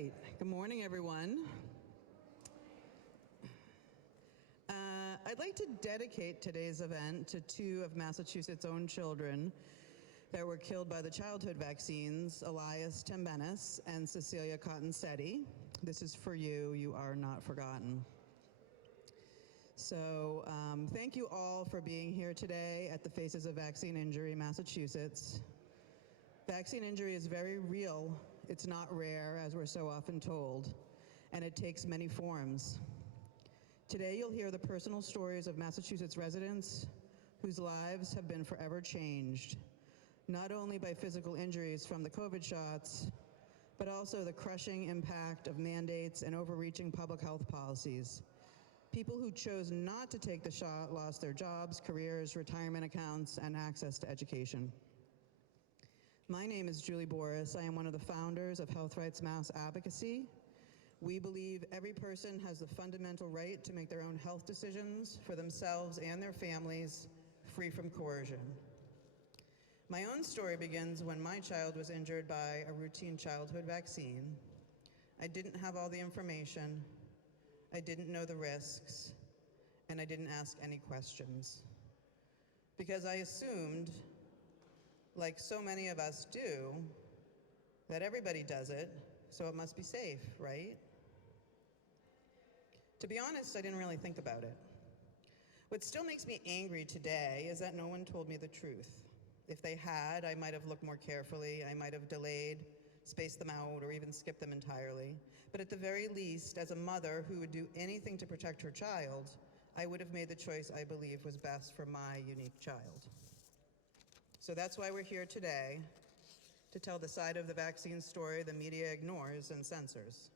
right. Good morning, everyone. I'd like to dedicate today's event to two of Massachusetts' own children that were killed by the childhood vaccines, Elias Tembenis and Cecilia Cotton-Setti. This is for you. You are not forgotten. So thank you all for being here today at the Faces of Vaccine Injury, Massachusetts. Vaccine injury is very real. It's not rare, as we're so often told, and it takes many forms. Today, you'll hear the personal stories of Massachusetts residents whose lives have been forever changed, not only by physical injuries from the COVID shots, but also the crushing impact of mandates and overreaching public health policies. People who chose not to take the shot lost their jobs, careers, retirement accounts, and access to education. My name is Julie Booras. I am one of the founders of Health Rights Mass Advocacy. We believe every person has the fundamental right to make their own health decisions for themselves and their families, free from coercion. My own story begins when my child was injured by a routine childhood vaccine. I didn't have all the information, I didn't know the risks, and I didn't ask any questions. Because I assumed, like so many of us do, that everybody does it, so it must be safe, right? To be honest, I didn't really think about it. What still makes me angry today is that no one told me the truth. If they had, I might have looked more carefully, I might have delayed, spaced them out, or even skipped them entirely. But at the very least, as a mother who would do anything to protect her child, I would have made the choice I believe was best for my unique child. So that's why we're here today, to tell the side of the vaccine story the media ignores and censors.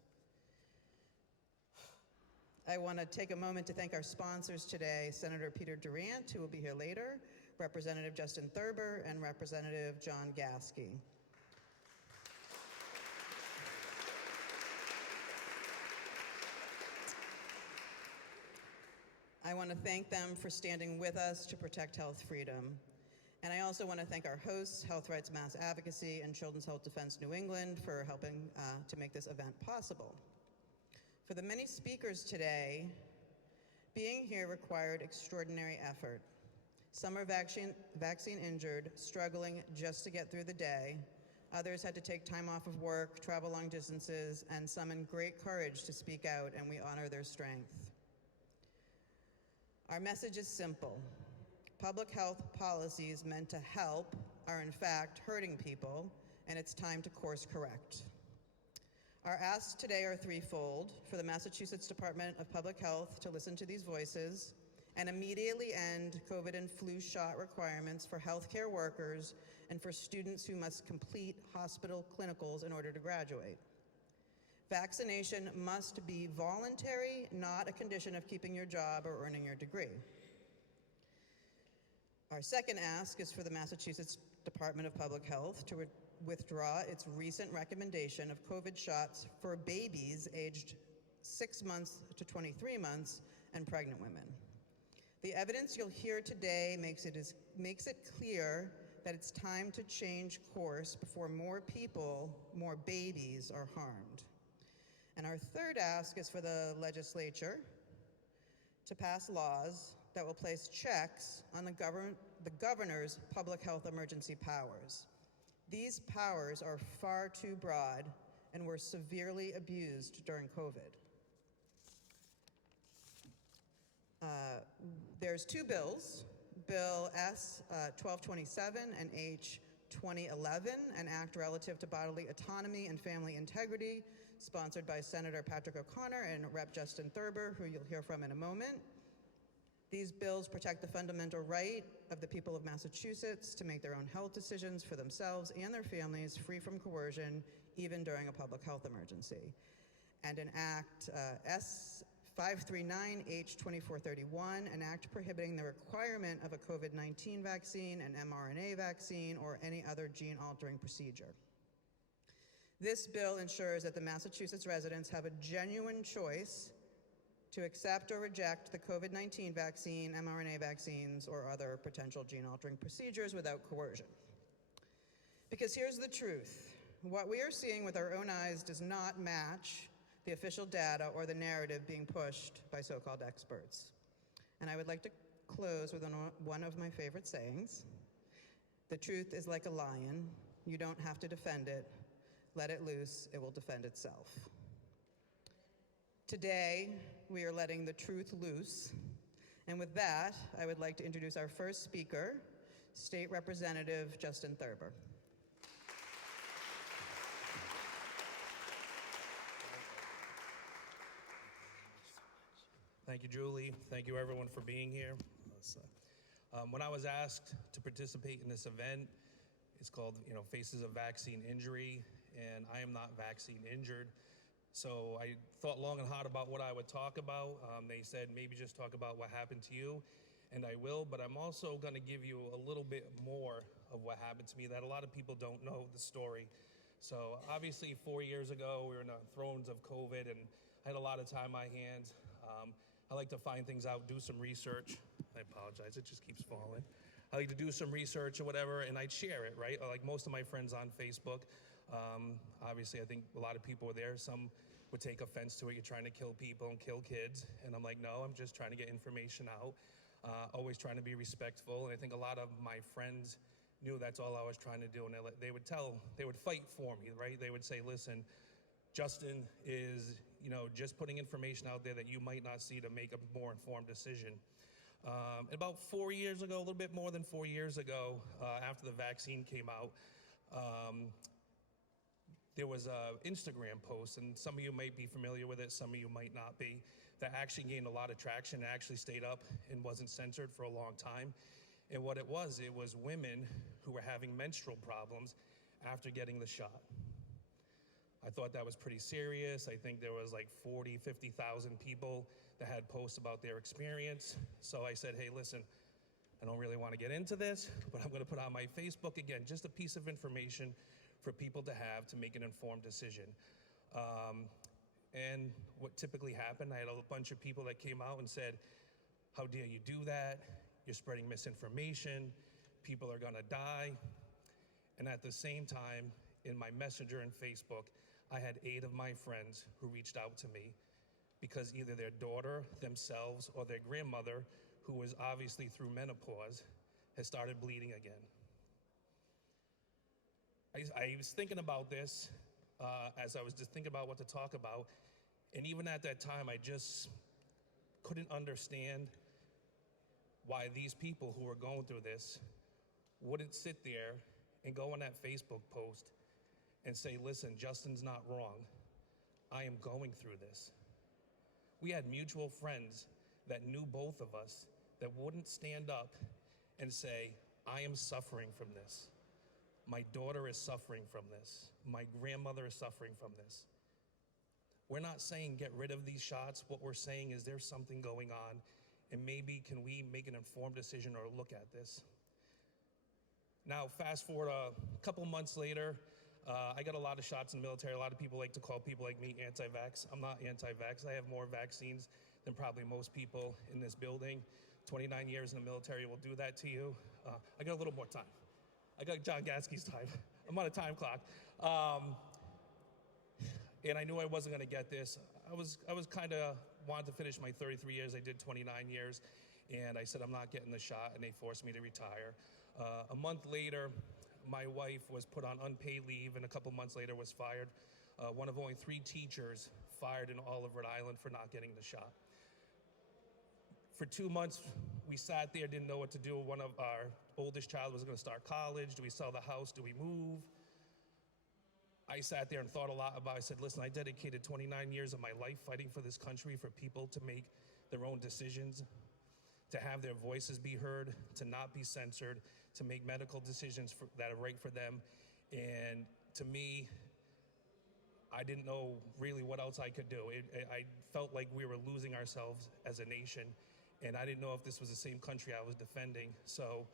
I want to take a moment to thank our sponsors today, Senator Peter Durant, who will be here later, Representative Justin Thurber, and Representative John Gasky. I want to thank them for standing with us to protect health freedom. And I also want to thank our hosts, Health Rights Mass Advocacy and Children's Health Defense New England, for helping to make this event possible. For the many speakers today, being here required extraordinary effort. Some are vaccine injured, struggling just to get through the day. Others had to take time off of work, travel long distances, and summon great courage to speak out, and we honor their strength. Our message is simple. Public health policies meant to help are in fact hurting people, and it's time to course correct. Our asks today are threefold: for the Massachusetts Department of Public Health to listen to these voices and immediately end COVID and flu shot requirements for healthcare workers and for students who must complete hospital clinicals in order to graduate. Vaccination must be voluntary, not a condition of keeping your job or earning your degree. Our second ask is for the Massachusetts Department of Public Health to withdraw its recent recommendation of COVID shots for babies aged 6 months to 23 months and pregnant women. The evidence you'll hear today makes it clear that it's time to change course before more people, more babies are harmed. And our third ask is for the legislature to pass laws that will place checks on the governor's public health emergency powers. These powers are far too broad and were severely abused during COVID. There's two bills, Bill S. 1227 and H. 2011, an act relative to bodily autonomy and family integrity, sponsored by Senator Patrick O'Connor and Rep. Justin Thurber, who you'll hear from in a moment. These bills protect the fundamental right of the people of Massachusetts to make their own health decisions for themselves and their families, free from coercion, even during a public health emergency. And an Act S. 539H2431, an act prohibiting the requirement of a COVID-19 vaccine, an mRNA vaccine, or any other gene-altering procedure. This bill ensures that the Massachusetts residents have a genuine choice to accept or reject the COVID-19 vaccine, mRNA vaccines, or other potential gene-altering procedures without coercion. Because here's the truth. What we are seeing with our own eyes does not match the official data or the narrative being pushed by so-called experts. And I would like to close with one of my favorite sayings. The truth is like a lion. You don't have to defend it. Let it loose, it will defend itself. Today, we are letting the truth loose. And with that, I would like to introduce our first speaker, State Representative Justin Thurber. Thank you, Julie. Thank you, everyone, for being here. When I was asked to participate in this event, it's called, Faces of Vaccine Injury, and I am not vaccine injured. So I thought long and hard about what I would talk about. They said, maybe just talk about what happened to you, and I will, but I'm also gonna give you a little bit more of what happened to me that a lot of people don't know the story. So obviously 4 years ago, we were in the throes of COVID, and I had a lot of time on my hands. I like to find things out, do some research. I apologize, it just keeps falling. I like to do some research or whatever, and I'd share it, right? Like most of my friends on Facebook. Obviously, I think a lot of people were there. Some would take offense to it. You're trying to kill people and kill kids. And I'm like, no, I'm just trying to get information out. Always trying to be respectful. And I think a lot of my friends knew that's all I was trying to do. And they would fight for me, right? They would say, listen, Justin is, just putting information out there that you might not see to make a more informed decision. About 4 years ago, a little bit more than 4 years ago, after the vaccine came out, there was an Instagram post, and some of you might be familiar with it, some of you might not be, that actually gained a lot of traction and actually stayed up and wasn't censored for a long time. And what it was women who were having menstrual problems after getting the shot. I thought that was pretty serious. I think there was like 40, 50,000 people that had posts about their experience. So I said, hey, listen, I don't really want to get into this, but I'm gonna put on my Facebook, again, just a piece of information for people to have to make an informed decision. And what typically happened, I had a bunch of people that came out and said, how dare you do that? You're spreading misinformation. People are gonna die. And at the same time, in my Messenger and Facebook, I had 8 of my friends who reached out to me because either their daughter, themselves, or their grandmother, who was obviously through menopause, has started bleeding again. I was thinking about this as I was just thinking about what to talk about, and even at that time, I just couldn't understand why these people who were going through this wouldn't sit there and go on that Facebook post and say, listen, Justin's not wrong. I am going through this. We had mutual friends that knew both of us that wouldn't stand up and say, I am suffering from this. My daughter is suffering from this. My grandmother is suffering from this. We're not saying get rid of these shots. What we're saying is there's something going on, and maybe can we make an informed decision or look at this? Now, fast forward a couple months later, I got a lot of shots in the military. A lot of people like to call people like me anti-vax. I'm not anti-vax. I have more vaccines than probably most people in this building. 29 years in the military will do that to you. I got a little more time. I got John Gatsky's time. I'm on a time clock. And I knew I wasn't gonna get this. I was kind of wanted to finish my 33 years. I did 29 years. And I said, I'm not getting the shot, and they forced me to retire. A month later, my wife was put on unpaid leave, and a couple months later was fired. One of only 3 teachers fired in all of Rhode Island for not getting the shot. For 2 months, we sat there, didn't know what to do. One of our oldest child was gonna start college. Do we sell the house? Do we move? I sat there and thought a lot about it. I said, listen, I dedicated 29 years of my life fighting for this country, for people to make their own decisions, to have their voices be heard, to not be censored, to make medical decisions that are right for them. And to me, I didn't know really what else I could do. I felt like we were losing ourselves as a nation, and I didn't know if this was the same country I was defending. So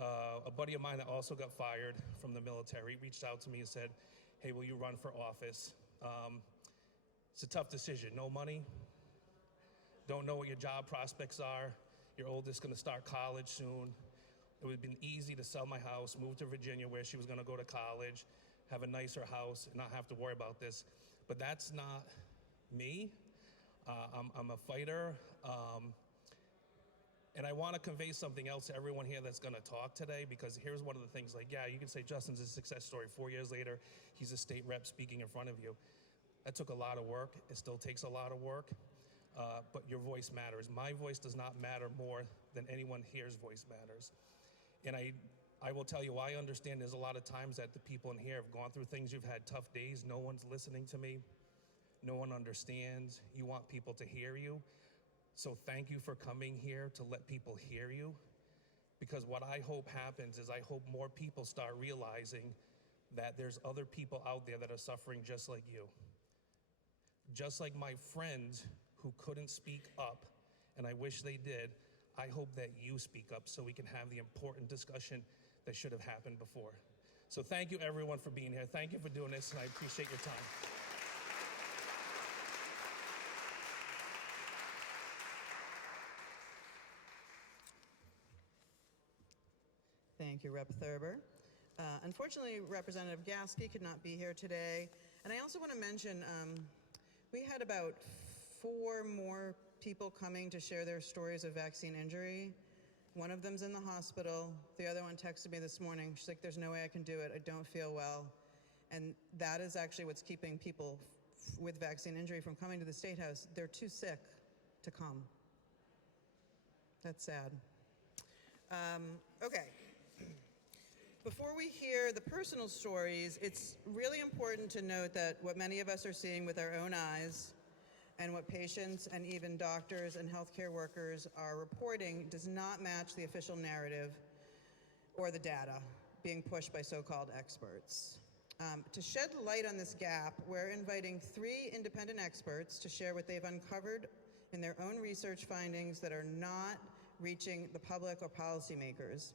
a buddy of mine that also got fired from the military reached out to me and said, hey, will you run for office? It's a tough decision. No money, don't know what your job prospects are. Your oldest gonna start college soon. It would have been easy to sell my house, move to Virginia where she was gonna go to college, have a nicer house, and not have to worry about this. But that's not me. I'm a fighter. And I want to convey something else to everyone here that's going to talk today, because here's one of the things, like, yeah, you can say Justin's a success story. 4 years later, he's a state rep speaking in front of you. That took a lot of work. It still takes a lot of work, but your voice matters. My voice does not matter more than anyone here's voice matters. And I will tell you, I understand there's a lot of times that the people in here have gone through things. You've had tough days. No one's listening to me. No one understands. You want people to hear you. So thank you for coming here to let people hear you, because what I hope happens is I hope more people start realizing that there's other people out there that are suffering just like you. Just like my friends who couldn't speak up, and I wish they did, I hope that you speak up so we can have the important discussion that should have happened before. So thank you everyone for being here. Thank you for doing this, and I appreciate your time. Thank you, Rep. Thurber. Unfortunately, Representative Gasky could not be here today. And I also want to mention, we had about 4 more people coming to share their stories of vaccine injury. One of them's in the hospital. The other one texted me this morning. She's like, there's no way I can do it. I don't feel well. And that is actually what's keeping people with vaccine injury from coming to the State House. They're too sick to come. That's sad. Okay. Before we hear the personal stories, it's really important to note that what many of us are seeing with our own eyes and what patients and even doctors and healthcare workers are reporting does not match the official narrative or the data being pushed by so-called experts. To shed light on this gap, we're inviting 3 independent experts to share what they've uncovered in their own research findings that are not reaching the public or policymakers.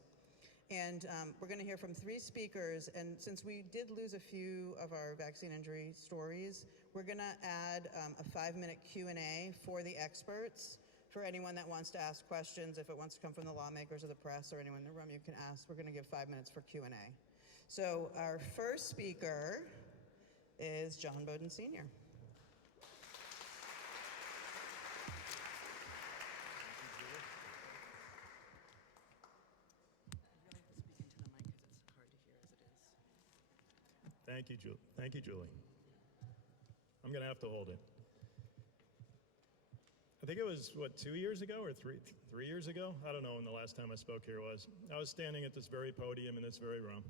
And we're going to hear from 3 speakers, and since we did lose a few of our vaccine injury stories, we're going to add a 5-minute Q&A for the experts. For anyone that wants to ask questions, if it wants to come from the lawmakers or the press or anyone in the room, you can ask. We're going to give 5 minutes for Q&A. So our first speaker is John Beaudoin Sr. Thank you, Julie. Thank you, Julie. I'm going to have to hold it. I think it was, 2 years ago or three years ago? I don't know when the last time I spoke here was. I was standing at this very podium in this very room.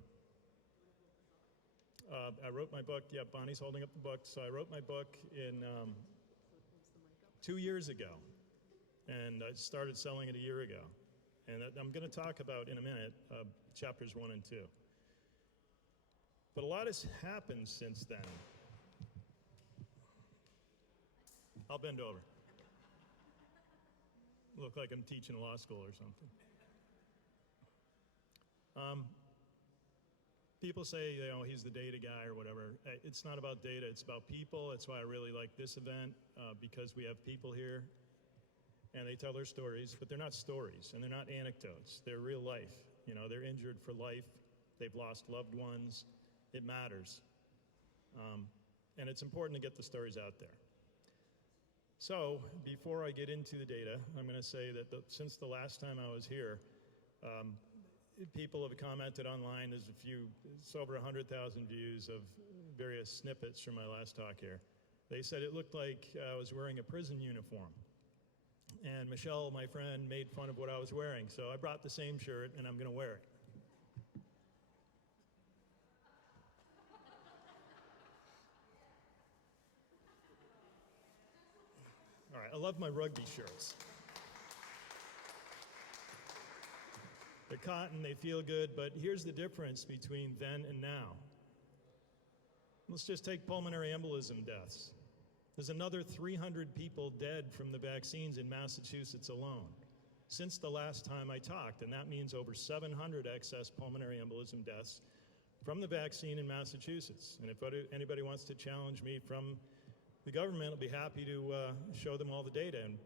I wrote my book. Yeah, Bonnie's holding up the book. So I wrote my book in 2 years ago, and I started selling it a year ago. And I'm going to talk about, in a minute, chapters 1 and 2. But a lot has happened since then. I'll bend over. Look like I'm teaching law school or something. People say, he's the data guy or whatever. It's not about data, it's about people. That's why I really like this event, because we have people here, and they tell their stories, but they're not stories, and they're not anecdotes. They're real life. They're injured for life. They've lost loved ones. It matters. And it's important to get the stories out there. So before I get into the data, I'm going to say that since the last time I was here, people have commented online. It's over 100,000 views of various snippets from my last talk here. They said it looked like I was wearing a prison uniform. And Michelle, my friend, made fun of what I was wearing. So I brought the same shirt, and I'm going to wear it. All right, I love my rugby shirts. They're cotton, they feel good, but here's the difference between then and now. Let's just take pulmonary embolism deaths. There's another 300 people dead from the vaccines in Massachusetts alone since the last time I talked, and that means over 700 excess pulmonary embolism deaths from the vaccine in Massachusetts. And if anybody wants to challenge me from the government, will be happy to show them all the data. And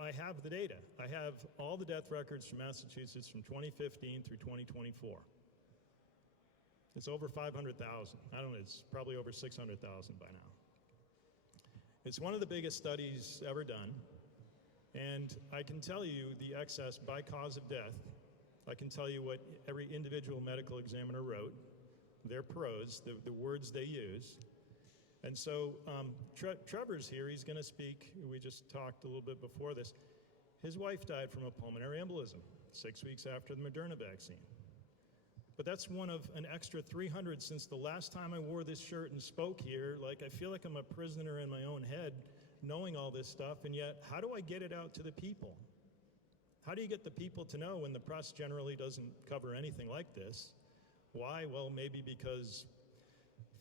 I have the data. I have all the death records from Massachusetts from 2015 through 2024. It's over 500,000. I don't know, it's probably over 600,000 by now. It's one of the biggest studies ever done, and I can tell you the excess by cause of death. I can tell you what every individual medical examiner wrote, their prose, the words they use. And so Trevor's here, he's gonna speak. We just talked a little bit before this. His wife died from a pulmonary embolism 6 weeks after the Moderna vaccine. But that's one of an extra 300 since the last time I wore this shirt and spoke here. Like, I feel like I'm a prisoner in my own head knowing all this stuff, and yet how do I get it out to the people? How do you get the people to know when the press generally doesn't cover anything like this? Why? Well, maybe because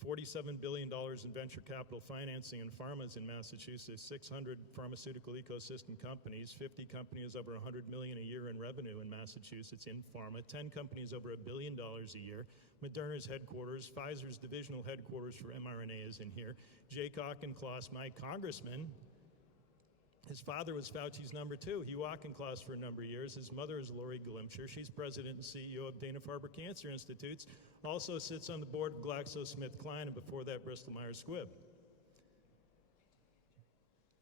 $47 billion in venture capital financing and pharmas in Massachusetts, 600 pharmaceutical ecosystem companies, 50 companies over $100 million a year in revenue in Massachusetts in pharma, 10 companies over $1 billion a year, Moderna's headquarters, Pfizer's divisional headquarters for mRNA is in here, Jake Auchincloss, my congressman, his father was Fauci's number 2, Hugh Auchincloss for a number of years. His mother is Lori Glimcher. She's president and CEO of Dana-Farber Cancer Institutes, also sits on the board of GlaxoSmithKline, and before that, Bristol-Myers Squibb.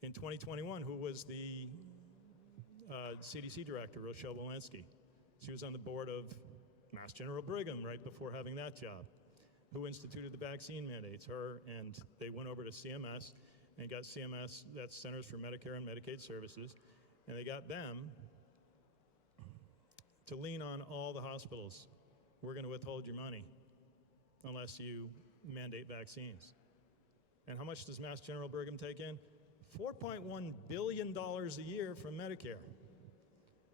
In 2021, who was the CDC director, Rochelle Walensky? She was on the board of Mass General Brigham right before having that job. Who instituted the vaccine mandates? Her, and they went over to CMS and got CMS, that's Centers for Medicare and Medicaid Services, and they got them to lean on all the hospitals. We're going to withhold your money unless you mandate vaccines. And how much does Mass General Brigham take in? $4.1 billion a year from Medicare.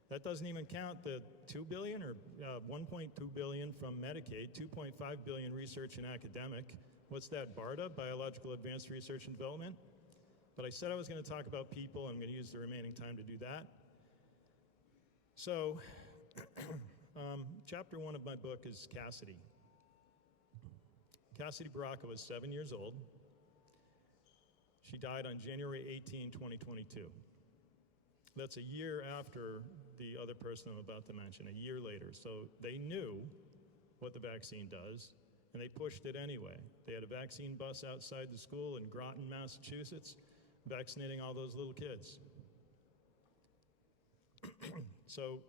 That doesn't even count the $2 billion or $1.2 billion from Medicaid, $2.5 billion research and academic. What's that, BARDA, Biological Advanced Research and Development? But I said I was going to talk about people. I'm going to use the remaining time to do that. So, chapter 1 of my book is Cassidy. Cassidy Baraka was 7 years old. She died on January 18, 2022. That's a year after the other person I'm about to mention, a year later. So they knew what the vaccine does, and they pushed it anyway. They had a vaccine bus outside the school in Groton, Massachusetts, vaccinating all those little kids. So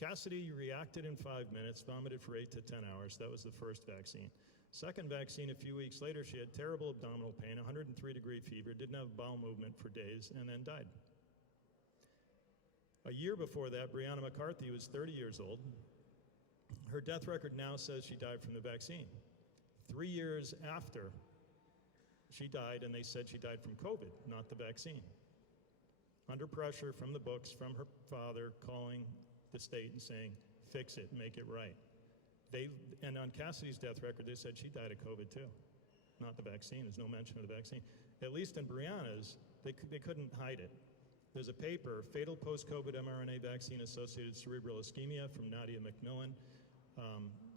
Cassidy reacted in 5 minutes, vomited for 8 to 10 hours. That was the first vaccine. Second vaccine, a few weeks later, she had terrible abdominal pain, 103-degree fever, didn't have bowel movement for days, and then died. A year before that, Brianna McCarthy was 30 years old. Her death record now says she died from the vaccine. 3 years after she died, and they said she died from COVID, not the vaccine. Under pressure from the books, from her father, calling the state and saying, fix it, make it right. And on Cassidy's death record, they said she died of COVID too, not the vaccine. There's no mention of the vaccine. At least in Brianna's, they couldn't hide it. There's a paper, Fatal Post-COVID mRNA Vaccine-Associated Cerebral Ischemia from Nadia McMillan,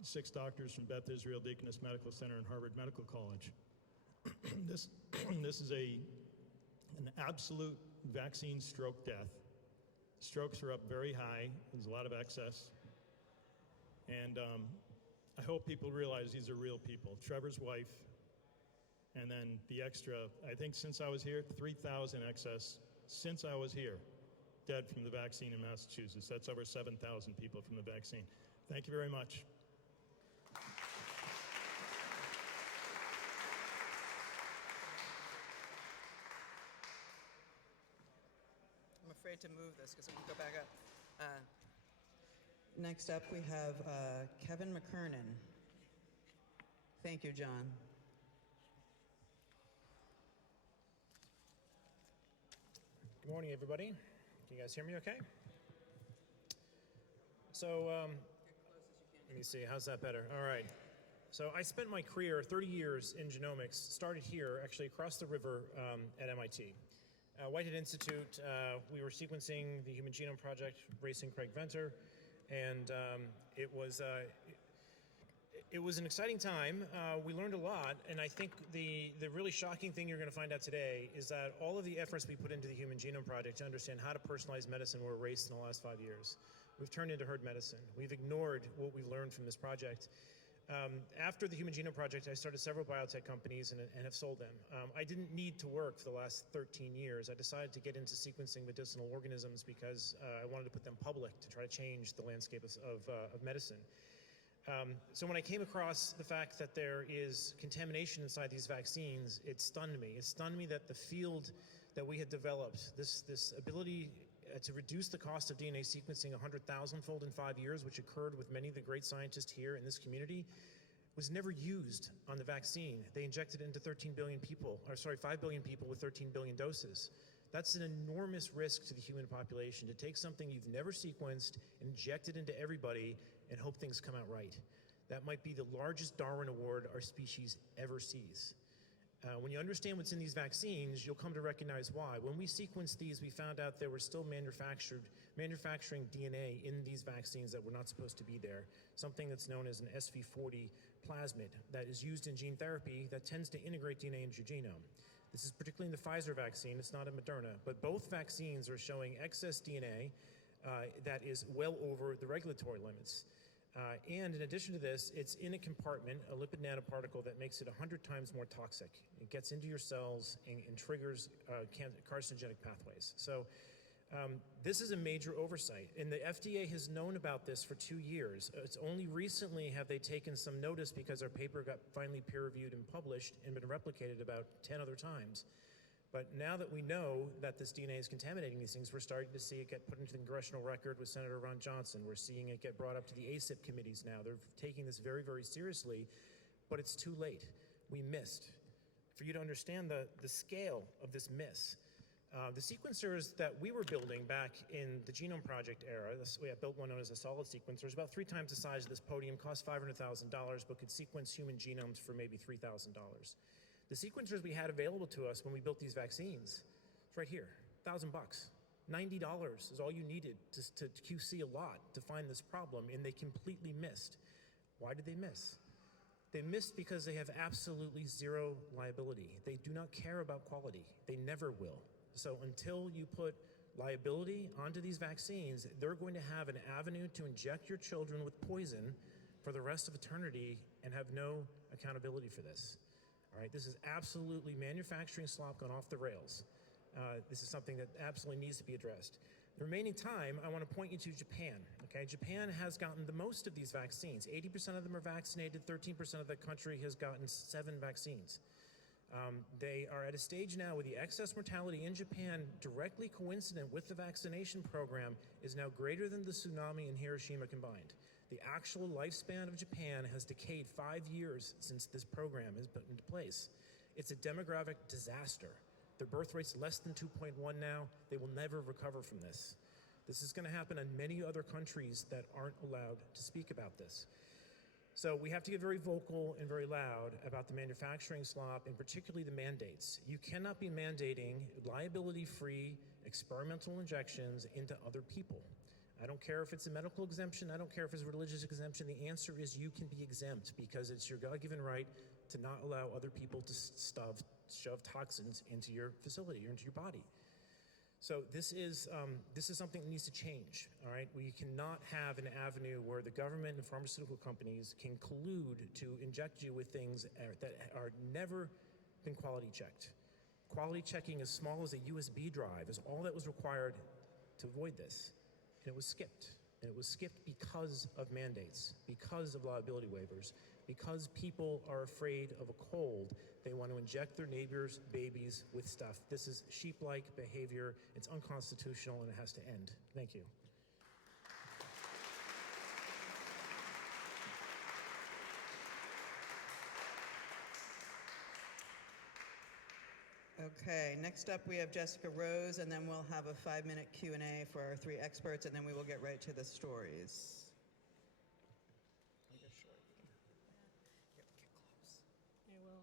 6 doctors from Beth Israel Deaconess Medical Center and Harvard Medical College. This is an absolute vaccine stroke death. Strokes are up very high. There's a lot of excess. And I hope people realize these are real people. Trevor's wife, and then the extra, I think since I was here, 3,000 excess since I was here, dead from the vaccine in Massachusetts. That's over 7,000 people from the vaccine. Thank you very much. I'm afraid to move this because it will go back up. Next up, we have Kevin McKernan. Thank you, John. Good morning, everybody. Can you guys hear me okay? So, let me see, how's that better? All right. So I spent my career, 30 years in genomics, started here, actually across the river at MIT. Whitehead Institute, we were sequencing the Human Genome Project, racing Craig Venter, and it was an exciting time. We learned a lot, and I think the really shocking thing you're going to find out today is that all of the efforts we put into the Human Genome Project to understand how to personalize medicine were erased in the last 5 years. We've turned into herd medicine. We've ignored what we learned from this project. After the Human Genome Project, I started several biotech companies and have sold them. I didn't need to work for the last 13 years. I decided to get into sequencing medicinal organisms because I wanted to put them public to try to change the landscape of medicine. So when I came across the fact that there is contamination inside these vaccines, it stunned me. It stunned me that the field that we had developed, this ability to reduce the cost of DNA sequencing 100,000-fold in 5 years, which occurred with many of the great scientists here in this community, was never used on the vaccine. They injected it into 5 billion people with 13 billion doses. That's an enormous risk to the human population, to take something you've never sequenced, inject it into everybody, and hope things come out right. That might be the largest Darwin Award our species ever sees. When you understand what's in these vaccines, you'll come to recognize why. When we sequenced these, we found out there were still manufacturing DNA in these vaccines that were not supposed to be there, something that's known as an SV40 plasmid that is used in gene therapy that tends to integrate DNA into your genome. This is particularly in the Pfizer vaccine, it's not in Moderna, but both vaccines are showing excess DNA that is well over the regulatory limits. And in addition to this, it's in a compartment, a lipid nanoparticle that makes it 100 times more toxic. It gets into your cells and triggers carcinogenic pathways. So this is a major oversight, and the FDA has known about this for 2 years. It's only recently have they taken some notice because our paper got finally peer-reviewed and published and been replicated about 10 other times. But now that we know that this DNA is contaminating these things, we're starting to see it get put into the congressional record with Senator Ron Johnson. We're seeing it get brought up to the ACIP committees now. They're taking this very, very seriously, but it's too late. We missed. For you to understand the scale of this miss, the sequencers that we were building back in the Genome Project era, we had built one known as a solid sequencer, it's about 3 times the size of this podium, cost $500,000, but could sequence human genomes for maybe $3,000. The sequencers we had available to us when we built these vaccines, it's right here, $1,000. $90 is all you needed to QC a lot to find this problem, and they completely missed. Why did they miss? They missed because they have absolutely zero liability. They do not care about quality. They never will. So until you put liability onto these vaccines, they're going to have an avenue to inject your children with poison for the rest of eternity and have no accountability for this. All right, this is absolutely manufacturing slop gone off the rails. This is something that absolutely needs to be addressed. The remaining time, I want to point you to Japan. Okay, Japan has gotten the most of these vaccines. 80% of them are vaccinated. 13% of the country has gotten 7 vaccines. They are at a stage now where the excess mortality in Japan, directly coincident with the vaccination program, is now greater than the tsunami in Hiroshima combined. The actual lifespan of Japan has decayed 5 years since this program is put into place. It's a demographic disaster. Their birth rate's less than 2.1 now. They will never recover from this. This is going to happen in many other countries that aren't allowed to speak about this. So we have to get very vocal and very loud about the manufacturing slop, and particularly the mandates. You cannot be mandating liability-free experimental injections into other people. I don't care if it's a medical exemption, I don't care if it's a religious exemption, the answer is you can be exempt because it's your God-given right to not allow other people to shove toxins into your facility or into your body. So this is something that needs to change, all right? We cannot have an avenue where the government and pharmaceutical companies can collude to inject you with things that are never been quality checked. Quality checking as small as a USB drive is all that was required to avoid this. And it was skipped. And it was skipped because of mandates, because of liability waivers, because people are afraid of a cold. They want to inject their neighbors' babies with stuff. This is sheep-like behavior. It's unconstitutional, and it has to end. Thank you. Okay, next up we have Jessica Rhodes, and then we'll have a 5-minute Q&A for our 3 experts, and then we will get right to the stories. I will.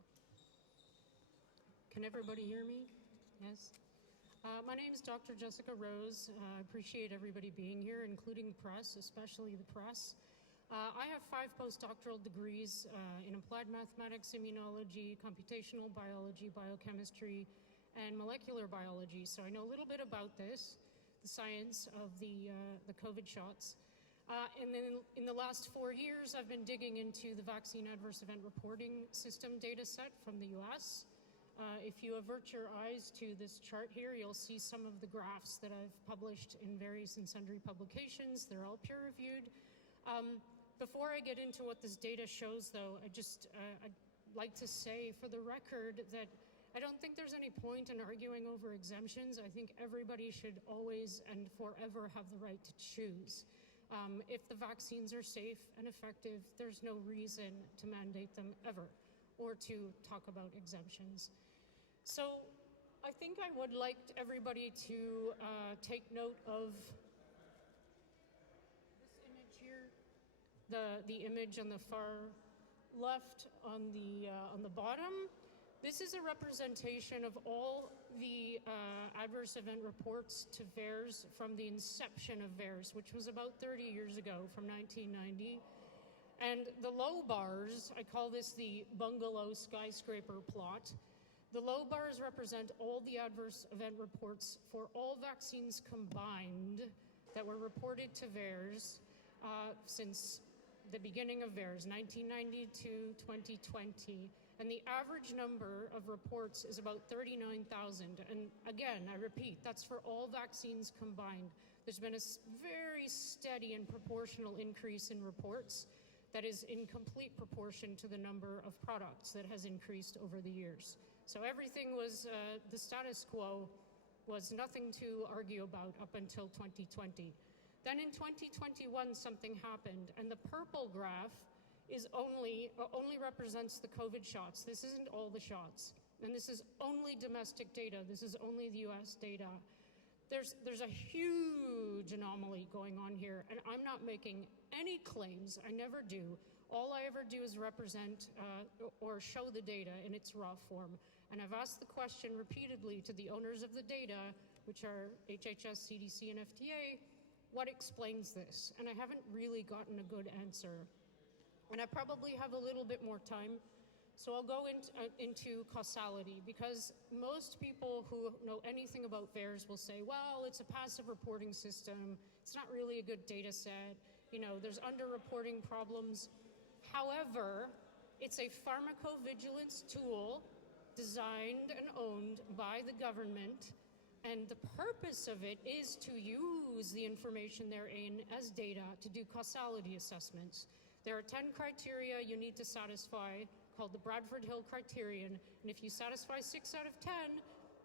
Can everybody hear me? Yes? My name is Dr. Jessica Rose. I appreciate everybody being here, including the press, especially the press. I have 5 postdoctoral degrees in applied mathematics, immunology, computational biology, biochemistry, and molecular biology. So I know a little bit about this, the science of the COVID shots. And then in the last 4 years, I've been digging into the vaccine adverse event reporting system data set from the US. If you avert your eyes to this chart here, you'll see some of the graphs that I've published in various and sundry publications. They're all peer-reviewed. Before I get into what this data shows, though, I'd like to say for the record that I don't think there's any point in arguing over exemptions. I think everybody should always and forever have the right to choose. If the vaccines are safe and effective, there's no reason to mandate them ever or to talk about exemptions. So I think I would like everybody to take note of this image here, the image on the far left on the bottom. This is a representation of all the adverse event reports to VAERS from the inception of VAERS, which was about 30 years ago, from 1990. And the low bars, I call this the bungalow skyscraper plot. The low bars represent all the adverse event reports for all vaccines combined that were reported to VAERS since the beginning of VAERS, 1990 to 2020. And the average number of reports is about 39,000. And again, I repeat, that's for all vaccines combined. There's been a very steady and proportional increase in reports that is in complete proportion to the number of products that has increased over the years. So everything was, the status quo was nothing to argue about up until 2020. Then in 2021, something happened, and the purple graph is only represents the COVID shots. This isn't all the shots. And this is only domestic data. This is only the US data. There's a huge anomaly going on here, and I'm not making any claims. I never do. All I ever do is represent or show the data in its raw form. And I've asked the question repeatedly to the owners of the data, which are HHS, CDC, and FDA, what explains this? And I haven't really gotten a good answer. And I probably have a little bit more time, so I'll go into causality, because most people who know anything about VAERS will say, well, it's a passive reporting system, it's not really a good data set, you know, there's underreporting problems. However, it's a pharmacovigilance tool designed and owned by the government, and the purpose of it is to use the information therein as data to do causality assessments. There are 10 criteria you need to satisfy called the Bradford Hill criterion, and if you satisfy 6 out of 10,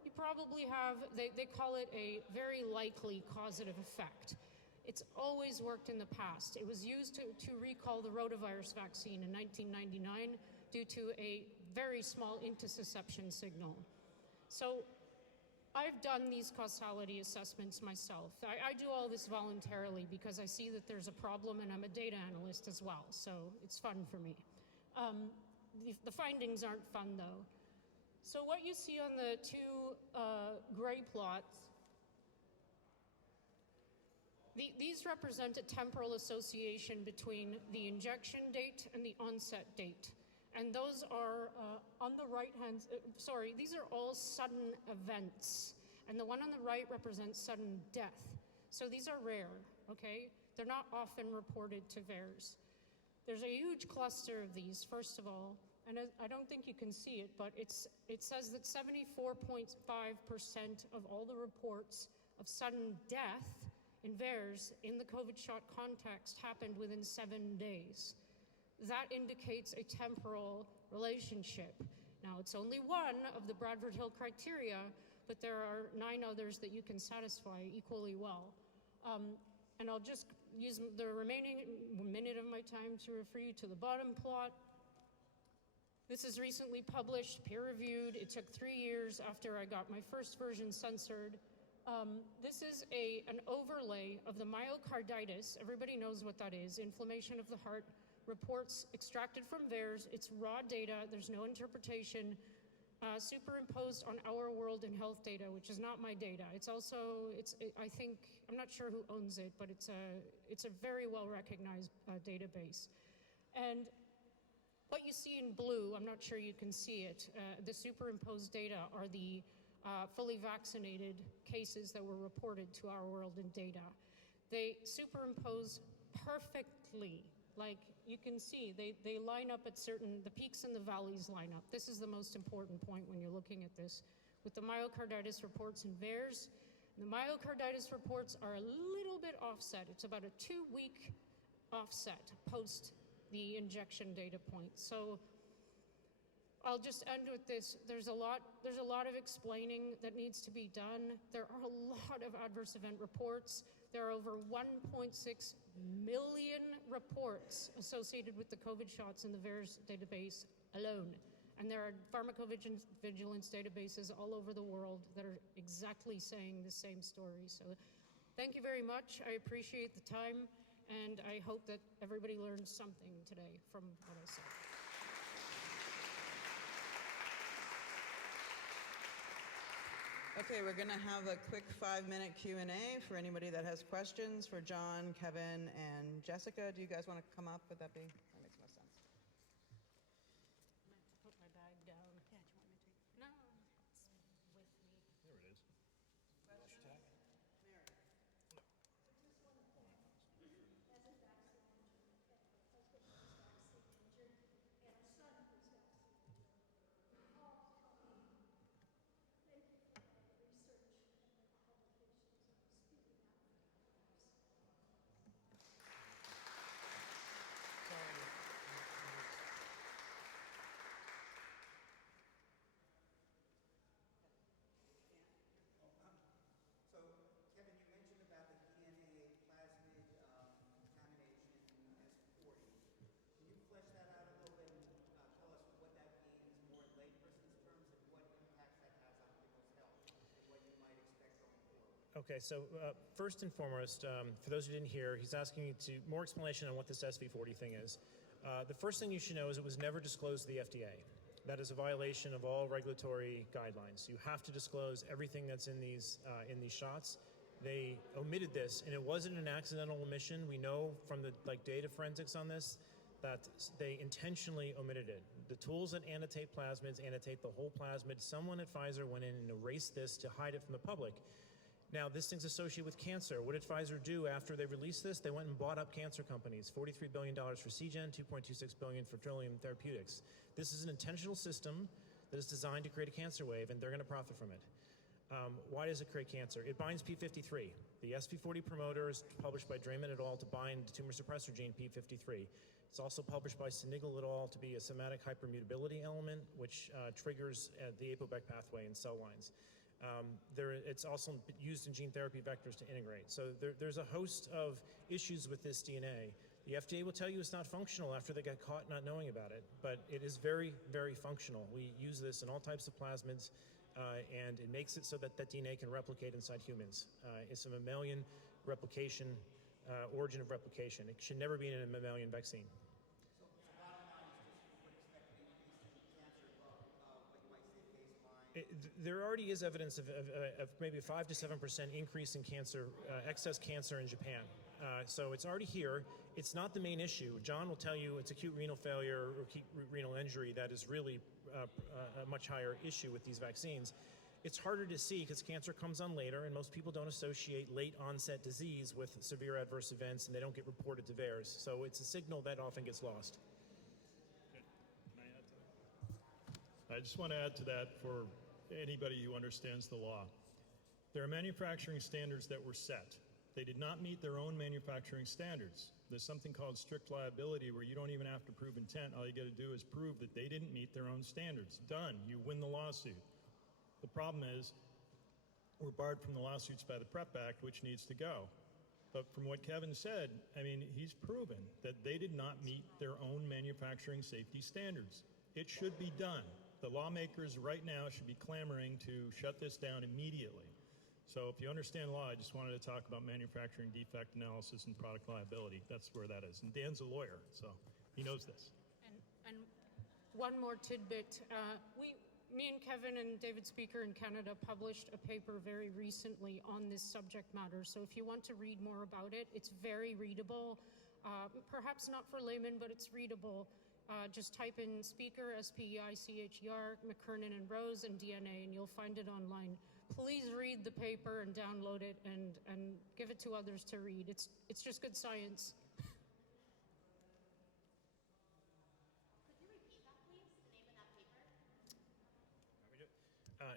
you probably have, they call it a very likely causative effect. It's always worked in the past. It was used to recall the rotavirus vaccine in 1999 due to a very small intussusception signal. So I've done these causality assessments myself. I do all this voluntarily because I see that there's a problem, and I'm a data analyst as well, so it's fun for me. The findings aren't fun, though. So what you see on the two gray plots, these represent a temporal association between the injection date and the onset date. And those are on the right-hand, these are all sudden events. And the one on the right represents sudden death. So these are rare, okay? They're not often reported to VAERS. There's a huge cluster of these, first of all, and I don't think you can see it, but it says that 74.5% of all the reports of sudden death in VAERS in the COVID shot context happened within 7 days. That indicates a temporal relationship. Now, it's only one of the Bradford Hill criteria, but there are 9 others that you can satisfy equally well. And I'll just use the remaining minute of my time to refer you to the bottom plot. This is recently published, peer-reviewed. It took 3 years after I got my first version censored. This is an overlay of the myocarditis. Everybody knows what that is, inflammation of the heart. Reports extracted from VAERS, it's raw data, there's no interpretation, superimposed on Our World in Health data, which is not my data. It's also, I think, I'm not sure who owns it, but it's a very well-recognized database. And what you see in blue, I'm not sure you can see it, the superimposed data are the fully vaccinated cases that were reported to Our World in data. They superimpose perfectly. Like you can see, they line up at the peaks and the valleys line up. This is the most important point when you're looking at this. With the myocarditis reports in VAERS, the myocarditis reports are a little bit offset. It's about a 2-week offset post the injection data point. So I'll just end with this. There's a lot of explaining that needs to be done. There are a lot of adverse event reports. There are over 1.6 million reports associated with the COVID shots in the VAERS database alone. And there are pharmacovigilance databases all over the world that are exactly saying the same story. So thank you very much. I appreciate the time, and I hope that everybody learned something today from what I said. Okay, we're going to have a quick 5-minute Q&A for anybody that has questions for John, Kevin, and Jessica. Do you guys want to come up? Would that makes more sense. I have to put my bag down. Yeah, do you want me to? No, it's with me. There it is. So, Kevin, you mentioned about the DNA plasmid contamination S40. Can you flesh that out a little bit and tell us what that means more in layperson's terms and what impact that has on people's health and what you might expect going forward? Okay, so first and foremost, for those who didn't hear, he's asking you to more explanation on what this SV40 thing is. The first thing you should know is it was never disclosed to the FDA. That is a violation of all regulatory guidelines. You have to disclose everything that's in these shots. They omitted this, and it wasn't an accidental omission. We know from the data forensics on this that they intentionally omitted it. The tools that annotate plasmids annotate the whole plasmid. Someone at Pfizer went in and erased this to hide it from the public. Now, this thing's associated with cancer. What did Pfizer do after they released this? They went and bought up cancer companies, $43 billion for Seagen, $2.26 billion for Trillium Therapeutics. This is an intentional system that is designed to create a cancer wave, and they're going to profit from it. Why does it create cancer? It binds P53. The SV40 promoter is published by Drayman et al. To bind the tumor suppressor gene P53. It's also published by Sinigel et al. To be a somatic hypermutability element, which triggers the ApoBec pathway in cell lines. It's also used in gene therapy vectors to integrate. So there's a host of issues with this DNA. The FDA will tell you it's not functional after they got caught not knowing about it, but it is very, very functional. We use this in all types of plasmids, and it makes it so that that DNA can replicate inside humans. It's a mammalian replication, origin of replication. It should never be in a mammalian vaccine. There already is evidence of maybe a 5 to 7% increase in cancer, excess cancer in Japan. So it's already here. It's not the main issue. John will tell you it's acute renal failure or acute renal injury that is really a much higher issue with these vaccines. It's harder to see because cancer comes on later, and most people don't associate late onset disease with severe adverse events, and they don't get reported to VAERS. So it's a signal that often gets lost. Can I add to that? I just want to add to that for anybody who understands the law. There are manufacturing standards that were set. They did not meet their own manufacturing standards. There's something called strict liability where you don't even have to prove intent. All you got to do is prove that they didn't meet their own standards. Done. You win the lawsuit. The problem is we're barred from the lawsuits by the PrEP Act, which needs to go. But from what Kevin said, I mean, he's proven that they did not meet their own manufacturing safety standards. It should be done. The lawmakers right now should be clamoring to shut this down immediately. So if you understand law, I just wanted to talk about manufacturing defect analysis and product liability. That's where that is. And Dan's a lawyer, so he knows this. And one more tidbit. Me and Kevin and David Speaker in Canada published a paper very recently on this subject matter. So if you want to read more about it, it's very readable. Perhaps not for laymen, but it's readable. Just type in Speaker, S-P-E-I-C-H-E-R, McKernan and Rose, and DNA, and you'll find it online. Please read the paper and download it and give it to others to read. It's just good science.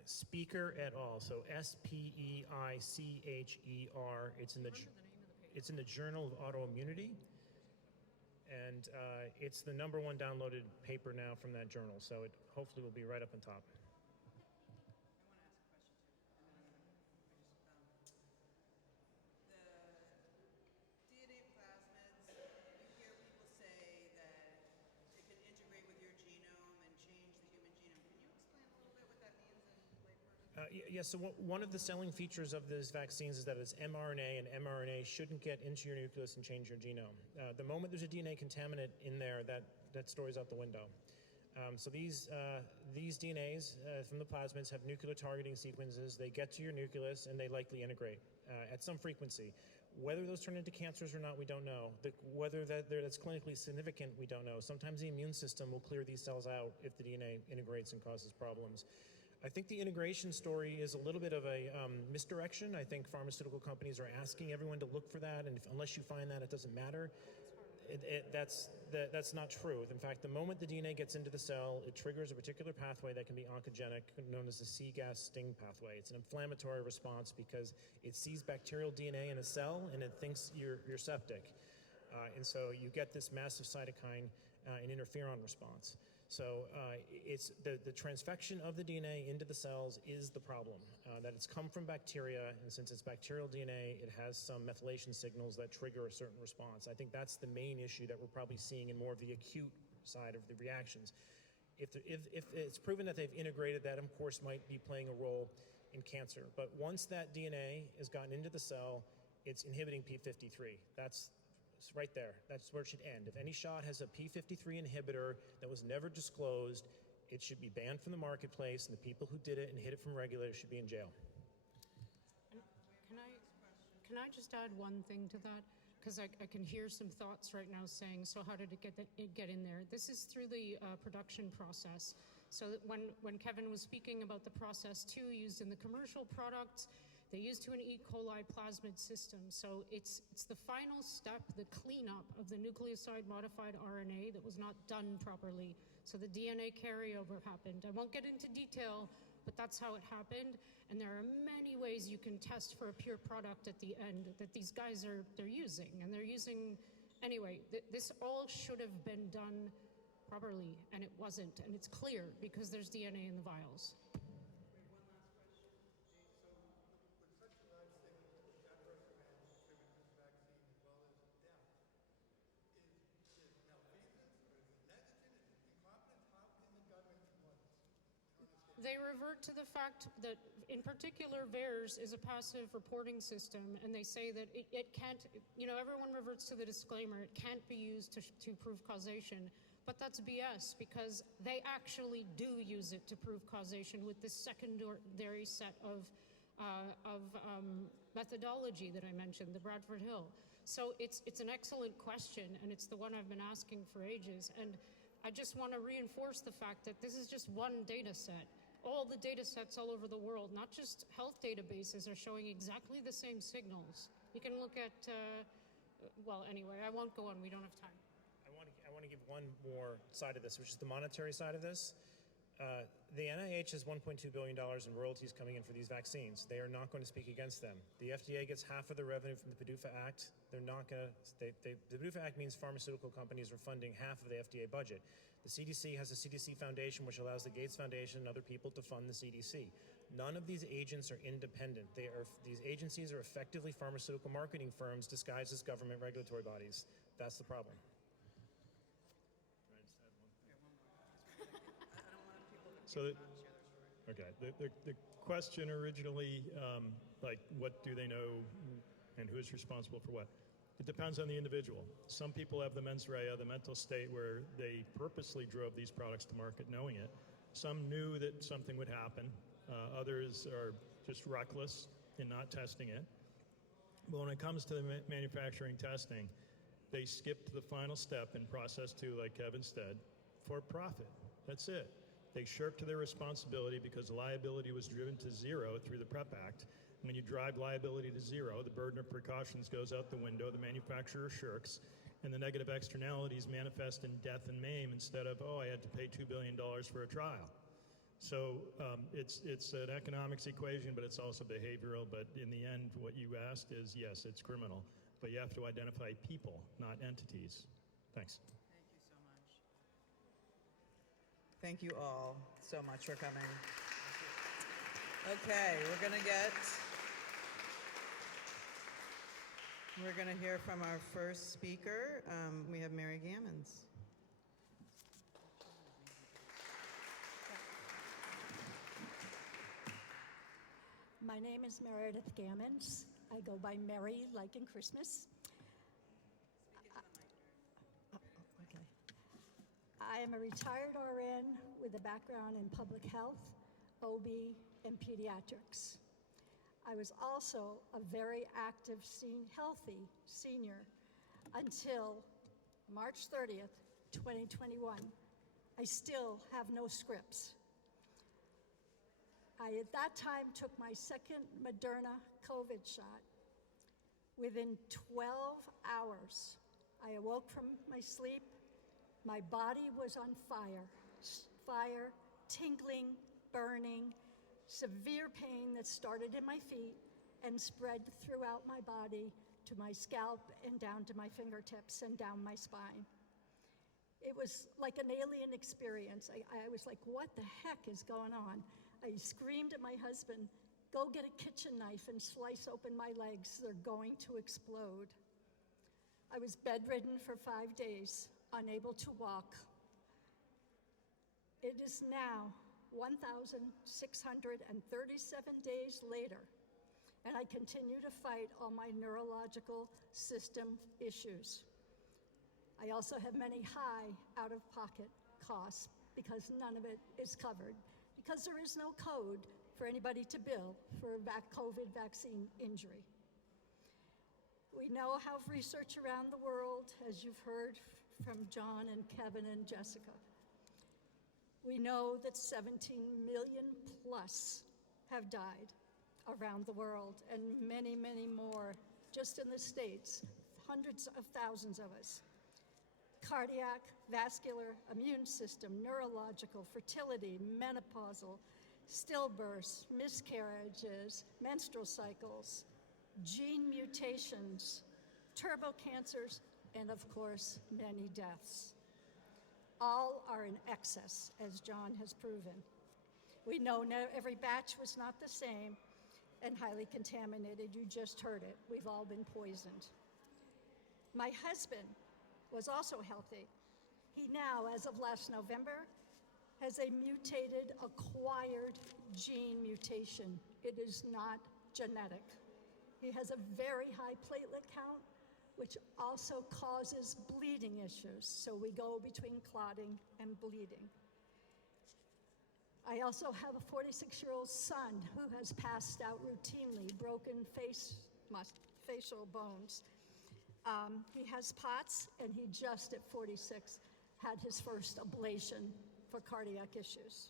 Speaker et al. So Speicher. It's in the Journal of Autoimmunity, and it's the #1 downloaded paper now from that journal. So it hopefully will be right up on top. DNA plasmids, you hear people say that it can integrate with your genome and change the human genome. Can you explain a little bit what that means in layperson? Yes, so one of the selling features of these vaccines is that it's mRNA, and mRNA shouldn't get into your nucleus and change your genome. The moment there's a DNA contaminant in there, that story's out the window. So these DNAs from the plasmids have nuclear targeting sequences. They get to your nucleus, and they likely integrate at some frequency. Whether those turn into cancers or not, we don't know. Whether that's clinically significant, we don't know. Sometimes the immune system will clear these cells out if the DNA integrates and causes problems. I think the integration story is a little bit of a misdirection. I think pharmaceutical companies are asking everyone to look for that, and unless you find that, it doesn't matter. That's not true. In fact, the moment the DNA gets into the cell, it triggers a particular pathway that can be oncogenic, known as the C-gas sting pathway. It's an inflammatory response because it sees bacterial DNA in a cell, and it thinks you're septic. And so you get this massive cytokine and interferon response. So it's the transfection of the DNA into the cells is the problem, that it's come from bacteria, and since it's bacterial DNA, it has some methylation signals that trigger a certain response. I think that's the main issue that we're probably seeing in more of the acute side of the reactions. If it's proven that they've integrated, that of course might be playing a role in cancer. But once that DNA has gotten into the cell, it's inhibiting P53. That's right there. That's where it should end. If any shot has a P53 inhibitor that was never disclosed, it should be banned from the marketplace, and the people who did it and hid it from regulators should be in jail. Can I just add one thing to that? Because I can hear some thoughts right now saying, so how did it get in there? This is through the production process. So that when Kevin was speaking about the process 2 used in the commercial products, they used to an E. coli plasmid system. So it's the final step, the cleanup of the nucleoside modified RNA that was not done properly. So the DNA carryover happened. I won't get into detail, but that's how it happened. And there are many ways you can test for a pure product at the end that these guys they're using. And they're using, anyway, this all should have been done properly, and it wasn't. And it's clear because there's DNA in the vials. They revert to the fact that, in particular, VAERS is a passive reporting system, and they say that it can't, everyone reverts to the disclaimer, it can't be used to prove causation, but that's BS, because they actually do use it to prove causation with this secondary set of methodology that I mentioned, the Bradford Hill. So it's an excellent question, and it's the one I've been asking for ages, and I just want to reinforce the fact that this is just one data set. All the data sets all over the world, not just health databases, are showing exactly the same signals. You can look at, well, anyway, I won't go on. We don't have time. I want to give one more side of this, which is the monetary side of this. The NIH has $1.2 billion in royalties coming in for these vaccines. They are not going to speak against them. The FDA gets half of the revenue from the PDUFA Act. They're not going to, the PDUFA Act means pharmaceutical companies are funding half of the FDA budget. The CDC has a CDC Foundation, which allows the Gates Foundation and other people to fund the CDC. None of these agents are independent. These agencies are effectively pharmaceutical marketing firms disguised as government regulatory bodies. That's the problem. So, the question originally, what do they know and who's responsible for what? It depends on the individual. Some people have the mens rea, the mental state where they purposely drove these products to market knowing it. Some knew that something would happen. Others are just reckless in not testing it. But when it comes to the manufacturing testing, they skipped the final step in process 2, like Kevin said, for profit. That's it. They shirked to their responsibility because liability was driven to zero through the PrEP Act. When you drive liability to zero, the burden of precautions goes out the window, the manufacturer shirks, and the negative externalities manifest in death and maim instead of, I had to pay $2 billion for a trial. So it's an economics equation, but it's also behavioral. But in the end, what you asked is, yes, it's criminal. But you have to identify people, not entities. Thanks. Thank you so much. Thank you all so much for coming. Okay, we're gonna hear from our first speaker. We have Mary Gammons. My name is Meredith Gammons. I go by Mary, like in Christmas. Okay. I am a retired RN with a background in public health, OB, and pediatrics. I was also a very active, healthy senior until March 30th, 2021. I still have no scripts. I, at that time, took my second Moderna COVID shot. Within 12 hours, I awoke from my sleep. My body was on fire. Fire, tingling, burning, severe pain that started in my feet and spread throughout my body to my scalp and down to my fingertips and down my spine. It was like an alien experience. I was like, what the heck is going on? I screamed at my husband, go get a kitchen knife and slice open my legs. They're going to explode. I was bedridden for 5 days, unable to walk. It is now 1,637 days later, and I continue to fight all my neurological system issues. I also have many high out-of-pocket costs because none of it is covered, because there is no code for anybody to bill for a COVID vaccine injury. We know how research around the world, as you've heard from John and Kevin and Jessica. We know that 17 million plus have died around the world, and many, many more just in the States, hundreds of thousands of us. Cardiac, vascular, immune system, neurological, fertility, menopausal, stillbirths, miscarriages, menstrual cycles, gene mutations, turbo cancers, and of course, many deaths. All are in excess, as John has proven. We know every batch was not the same and highly contaminated. You just heard it. We've all been poisoned. My husband was also healthy. He now, as of last November, has a mutated, acquired gene mutation. It is not genetic. He has a very high platelet count, which also causes bleeding issues. So we go between clotting and bleeding. I also have a 46-year-old son who has passed out routinely, broken facial bones. He has POTS, and he just at 46 had his first ablation for cardiac issues.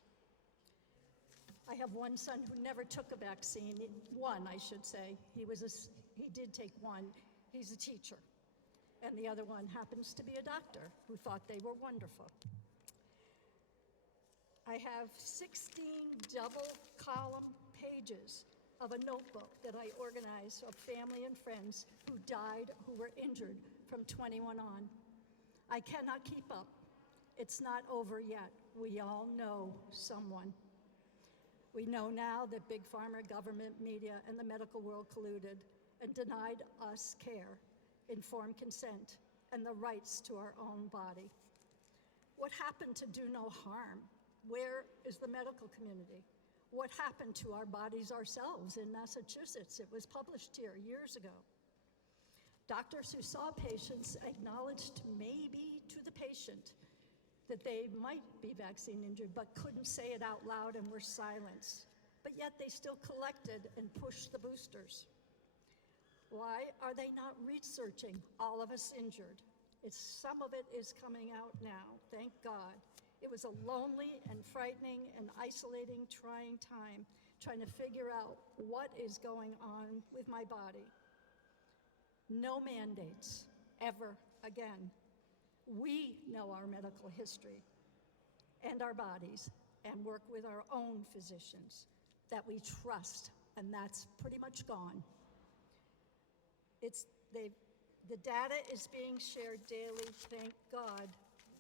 I have one son who never took a vaccine, one I should say. He did take one. He's a teacher. And the other one happens to be a doctor who thought they were wonderful. I have 16 double column pages of a notebook that I organized of family and friends who died, who were injured from 21 on. I cannot keep up. It's not over yet. We all know someone. We know now that big pharma, government, media, and the medical world colluded and denied us care, informed consent, and the rights to our own body. What happened to do no harm? Where is the medical community? What happened to our bodies ourselves in Massachusetts? It was published here years ago. Doctors who saw patients acknowledged maybe to the patient that they might be vaccine injured but couldn't say it out loud and were silenced. But yet they still collected and pushed the boosters. Why are they not researching all of us injured? Some of it is coming out now, thank God. It was a lonely and frightening and isolating, trying time, trying to figure out what is going on with my body. No mandates, ever again. We know our medical history and our bodies. and work with our own physicians that we trust, and that's pretty much gone. The data is being shared daily. Thank God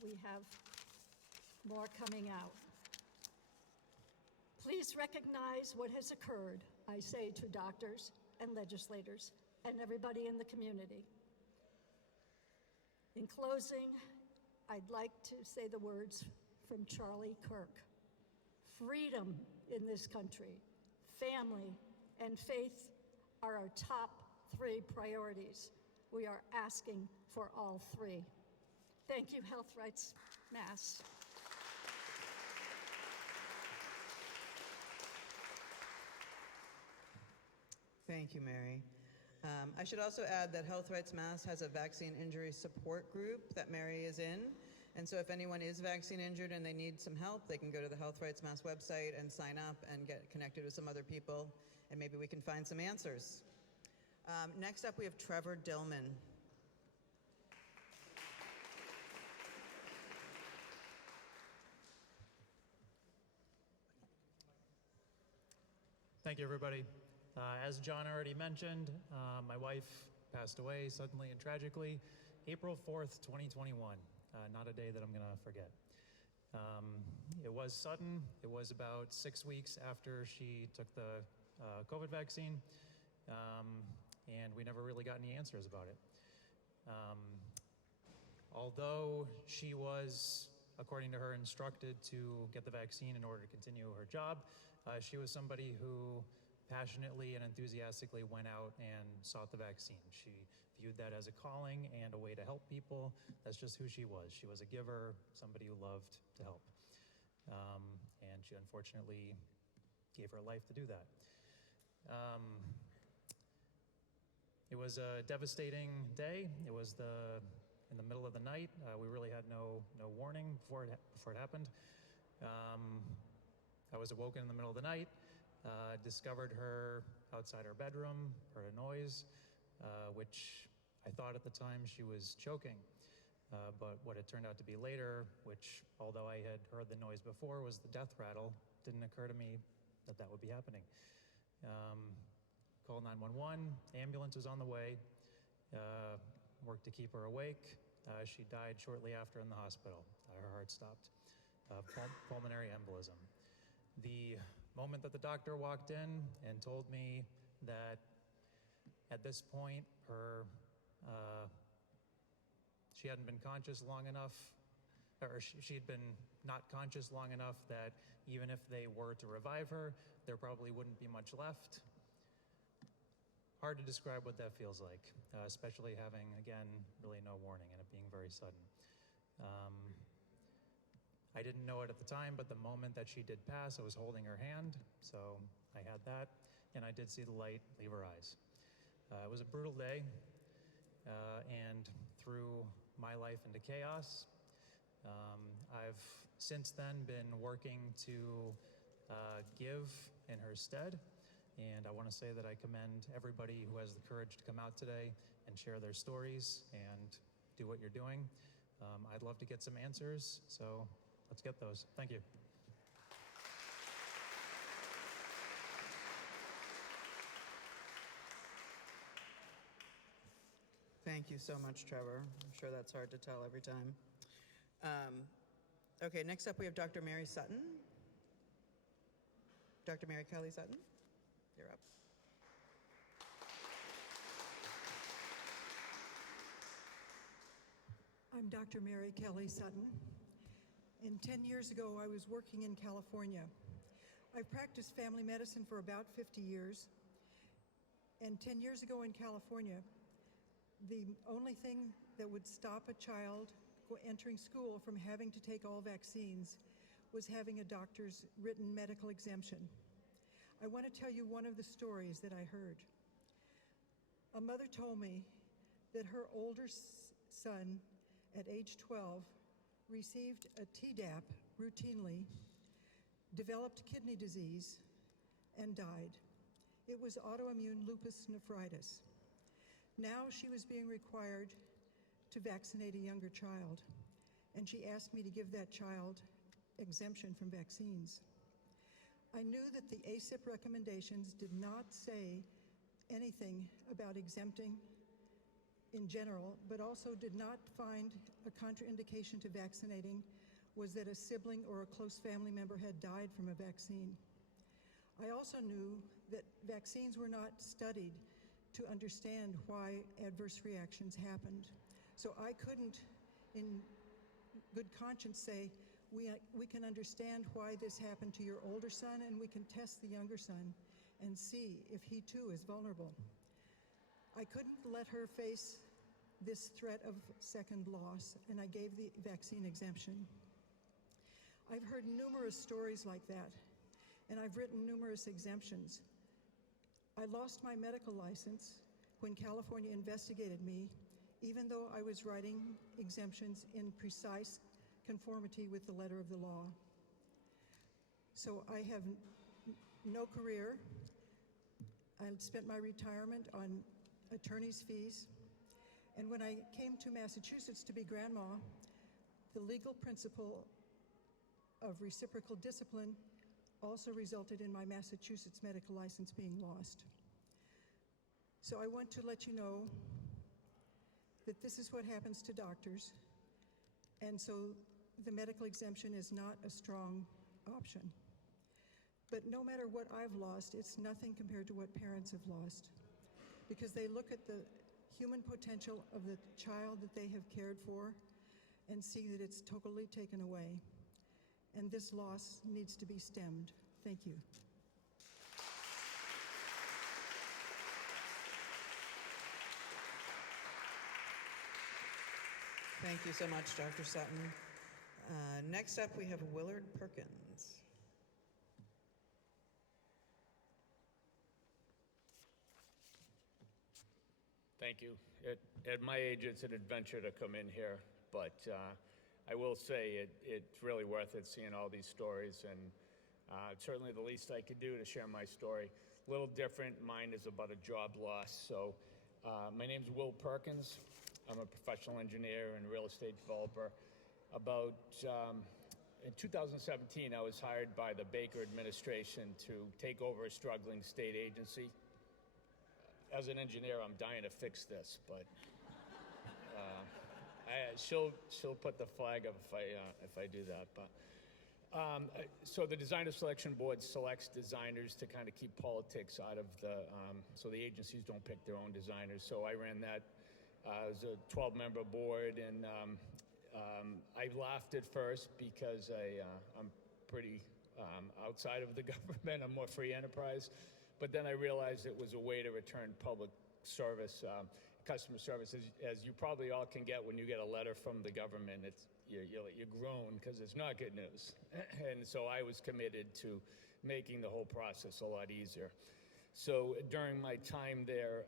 we have more coming out. Please recognize what has occurred, I say to doctors and legislators and everybody in the community. In closing, I'd like to say the words from Charlie Kirk. Freedom in this country, family, and faith are our top 3 priorities. We are asking for all 3. Thank you, Health Rights Mass. Thank you, Mary. I should also add that Health Rights Mass has a vaccine injury support group that Mary is in. And so if anyone is vaccine injured and they need some help, they can go to the Health Rights Mass website and sign up and get connected with some other people, and maybe we can find some answers. Next up, we have Trevor Dillman. Thank you, everybody. As John already mentioned, my wife passed away suddenly and tragically, April 4th, 2021. Not a day that I'm going to forget. It was sudden. It was about 6 weeks after she took the COVID vaccine, and we never really got any answers about it. Although she was, according to her, instructed to get the vaccine in order to continue her job, she was somebody who passionately and enthusiastically went out and sought the vaccine. She viewed that as a calling and a way to help people. That's just who she was. She was a giver, somebody who loved to help. And she unfortunately gave her life to do that. It was a devastating day. It was in the middle of the night. We really had no warning before it happened. I was awoken in the middle of the night, discovered her outside her bedroom, heard a noise, which I thought at the time she was choking. But what it turned out to be later, which although I had heard the noise before, was the death rattle. Didn't occur to me that that would be happening. Called 911, ambulance was on the way, worked to keep her awake. She died shortly after in the hospital. Her heart stopped, pulmonary embolism. The moment that the doctor walked in and told me that at this point she hadn't been conscious long enough, or she'd been not conscious long enough that even if they were to revive her, there probably wouldn't be much left. Hard to describe what that feels like, especially having, again, really no warning and it being very sudden. I didn't know it at the time, but the moment that she did pass, I was holding her hand, so I had that, and I did see the light leave her eyes. It was a brutal day, and threw my life into chaos. I've since then been working to give in her stead, and I want to say that I commend everybody who has the courage to come out today and share their stories and do what you're doing. I'd love to get some answers, so let's get those. Thank you. Thank you so much, Trevor. I'm sure that's hard to tell every time. Okay, next up we have Dr. Mary Sutton. Dr. Mary Kelly Sutton, you're up. I'm Dr. Mary Kelly Sutton. And 10 years ago, I was working in California. I've practiced family medicine for about 50 years. And 10 years ago in California, the only thing that would stop a child entering school from having to take all vaccines was having a doctor's written medical exemption. I want to tell you one of the stories that I heard. A mother told me that her older son at age 12 received a Tdap routinely, developed kidney disease, and died. It was autoimmune lupus nephritis. Now she was being required to vaccinate a younger child, and she asked me to give that child exemption from vaccines. I knew that the ACIP recommendations did not say anything about exempting in general, but also did not find a contraindication to vaccinating was that a sibling or a close family member had died from a vaccine. I also knew that vaccines were not studied to understand why adverse reactions happened. So I couldn't, in good conscience, say, we can understand why this happened to your older son, and we can test the younger son and see if he too is vulnerable. I couldn't let her face this threat of second loss, and I gave the vaccine exemption. I've heard numerous stories like that, and I've written numerous exemptions. I lost my medical license when California investigated me, even though I was writing exemptions in precise conformity with the letter of the law. So I have no career. I spent my retirement on attorney's fees. And when I came to Massachusetts to be grandma, the legal principle of reciprocal discipline also resulted in my Massachusetts medical license being lost. So I want to let you know that this is what happens to doctors, and so the medical exemption is not a strong option. But no matter what I've lost, it's nothing compared to what parents have lost, because they look at the human potential of the child that they have cared for and see that it's totally taken away. And this loss needs to be stemmed. Thank you. Thank you so much, Dr. Sutton. Next up, we have Willard Perkins. Thank you. At my age, it's an adventure to come in here, but I will say it's really worth it seeing all these stories, and certainly the least I could do to share my story. A little different. Mine is about a job loss. So my name's Will Perkins. I'm a professional engineer and real estate developer. In 2017, I was hired by the Baker administration to take over a struggling state agency. As an engineer, I'm dying to fix this, but she'll put the flag up if I do that. But so the Designer Selection Board selects designers to kind of keep politics out of so the agencies don't pick their own designers. So I ran that. It was a 12-member board, and I laughed at first because I'm pretty outside of the government. I'm more free enterprise. But then I realized it was a way to return public service, customer service, as you probably all can get when you get a letter from the government. You groan because it's not good news. And so I was committed to making the whole process a lot easier. So during my time there,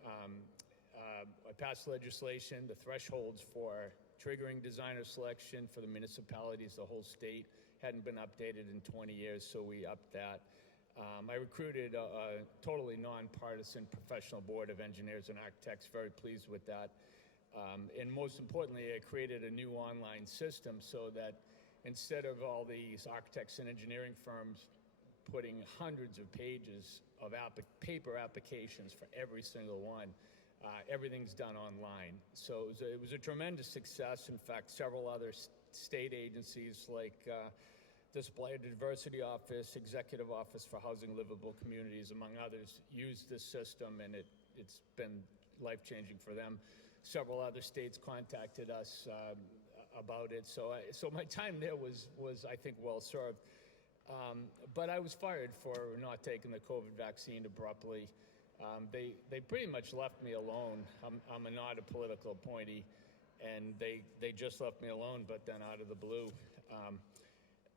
I passed legislation. The thresholds for triggering designer selection for the municipalities, the whole state, hadn't been updated in 20 years, so we upped that. I recruited a totally nonpartisan professional board of engineers and architects, very pleased with that. And most importantly, I created a new online system so that instead of all these architects and engineering firms putting hundreds of pages of paper applications for every single one, everything's done online. So it was a tremendous success. In fact, several other state agencies like Display Diversity Office, Executive Office for Housing Livable Communities, among others, used this system, and it's been life-changing for them. Several other states contacted us about it, so my time there was I think, well served. But I was fired for not taking the COVID vaccine abruptly. They pretty much left me alone. I'm not a political appointee, and they just left me alone, but then out of the blue.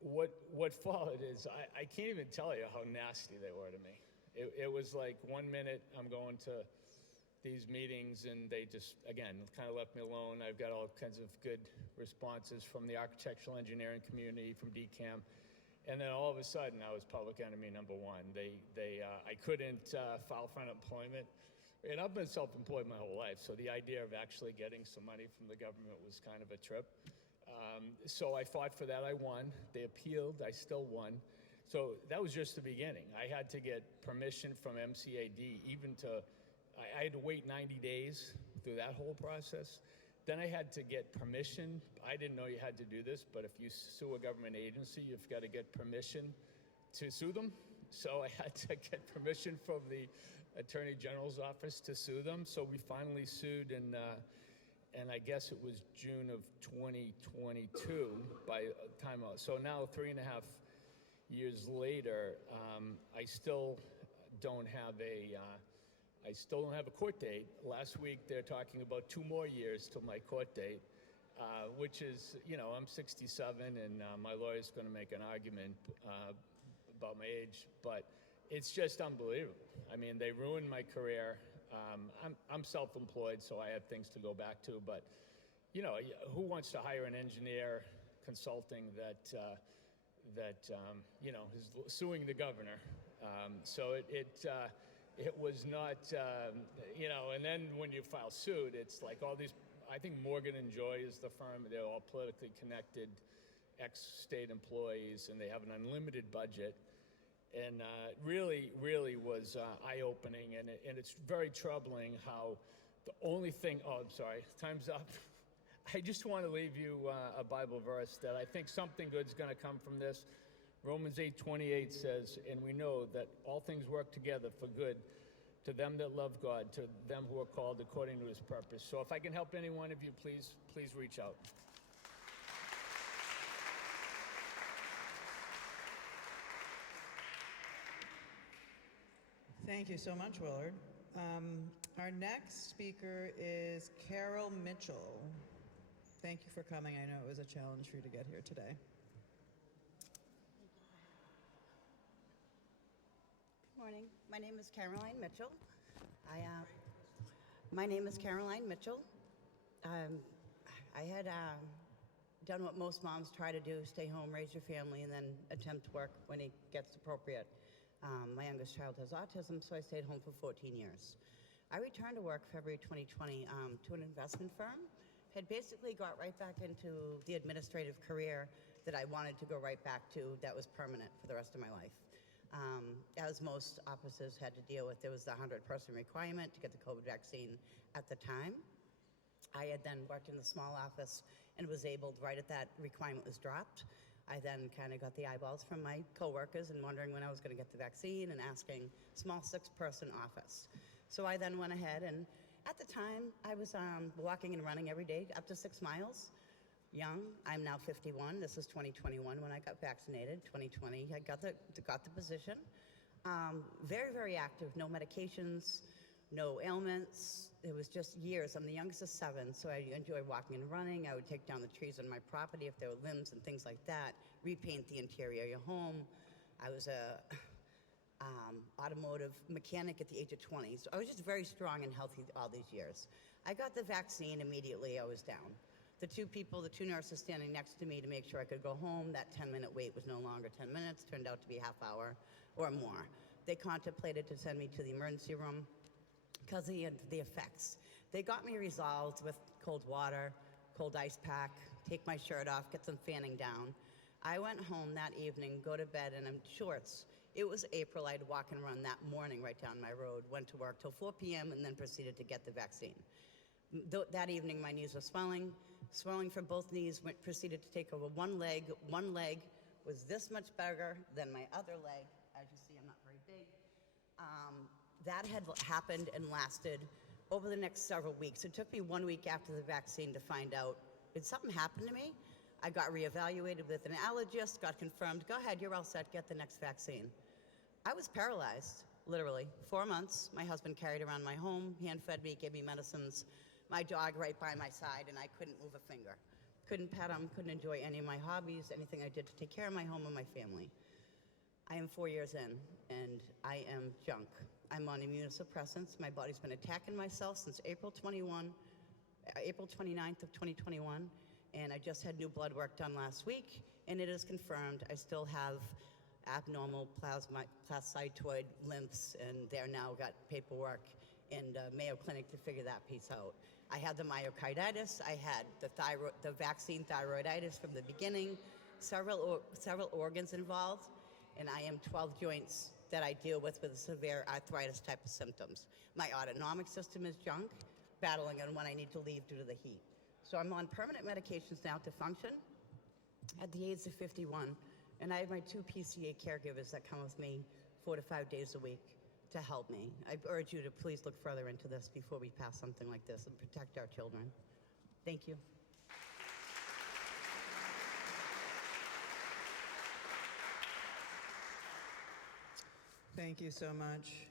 What followed is, I can't even tell you how nasty they were to me. It was like 1 minute I'm going to these meetings and they just, again, kind of left me alone. I've got all kinds of good responses from the architectural engineering community, from DCAM. And then all of a sudden I was public enemy number one. I couldn't file for unemployment. And I've been self-employed my whole life, so the idea of actually getting some money from the government was kind of a trip. So I fought for that. I won. They appealed. I still won. So that was just the beginning. I had to get permission from MCAD, I had to wait 90 days through that whole process. Then I had to get permission. I didn't know you had to do this, but if you sue a government agency, you've got to get permission to sue them. So I had to get permission from the Attorney General's office to sue them. So we finally sued and I guess it was June of 2022 by time out. So now 3.5 years later, I still don't have a court date. Last week they're talking about 2 more years till my court date, which is, I'm 67 and my lawyer's going to make an argument about my age, but it's just unbelievable. I mean, they ruined my career. I'm self-employed, so I have things to go back to, but who wants to hire an engineer consulting that is suing the governor? So it was not, and then when you file suit, it's like all these, I think Morgan & Joy is the firm. They're all politically connected ex-state employees, and they have an unlimited budget. And really was eye-opening, and it's very troubling how the only thing, I'm sorry, time's up. I just want to leave you a Bible verse that I think something good's going to come from this. Romans 8:28 says, and we know that all things work together for good to them that love God, to them who are called according to his purpose. So if I can help any one of you, please reach out. Thank you so much, Willard. Our next speaker is Carol Mitchell. Thank you for coming. I know it was a challenge for you to get here today. Good morning. My name is Caroline Mitchell. I had done what most moms try to do, stay home, raise your family, and then attempt to work when it gets appropriate. My youngest child has autism, so I stayed home for 14 years. I returned to work February 2020 to an investment firm. Had basically got right back into the administrative career that I wanted to go right back to that was permanent for the rest of my life. As most offices had to deal with, there was the 100-person requirement to get the COVID vaccine at the time. I had then worked in the small office and was able, right at that requirement was dropped, I then kind of got the eyeballs from my coworkers and wondering when I was going to get the vaccine and asking, small 6-person office. So I then went ahead and at the time I was walking and running every day up to 6 miles. Young, I'm now 51. This is 2021 when I got vaccinated. 2020, I got the position. Very, very active, no medications, no ailments. It was just years. I'm the youngest of 7, so I enjoy walking and running. I would take down the trees on my property if there were limbs and things like that, repaint the interior of your home. I was a automotive mechanic at the age of 20, so I was just very strong and healthy all these years. I got the vaccine immediately. I was down. The two nurses standing next to me to make sure I could go home, that 10-minute wait was no longer 10 minutes, turned out to be a half hour or more. They contemplated to send me to the emergency room because of the effects. They got me resolved with cold water, cold ice pack, take my shirt off, get some fanning down. I went home that evening, go to bed, and in shorts. It was April. I'd walk and run that morning right down my road, went to work till 4 p.m. and then proceeded to get the vaccine. That evening, my knees were swelling from both knees, proceeded to take over one leg. One leg was this much bigger than my other leg. As you see, I'm not very big. That had happened and lasted over the next several weeks. It took me 1 week after the vaccine to find out, did something happen to me? I got reevaluated with an allergist, got confirmed, go ahead, you're all set, get the next vaccine. I was paralyzed, literally. 4 months, my husband carried around my home, hand-fed me, gave me medicines, my dog right by my side, and I couldn't move a finger. Couldn't pet him, couldn't enjoy any of my hobbies, anything I did to take care of my home and my family. I am 4 years in, and I am junk. I'm on immunosuppressants. My body's been attacking myself since April 29th of 2021, and I just had new blood work done last week, and it is confirmed I still have abnormal plasmacytoid lymphs, and they're now got paperwork in Mayo Clinic to figure that piece out. I had the myocarditis, I had the vaccine thyroiditis from the beginning, several organs involved, and I am 12 joints that I deal with severe arthritis type of symptoms. My autonomic system is junk, battling on when I need to leave due to the heat. So I'm on permanent medications now to function at the age of 51, and I have my 2 PCA caregivers that come with me 4 to 5 days a week to help me. I urge you to please look further into this before we pass something like this and protect our children. Thank you. Thank you so much.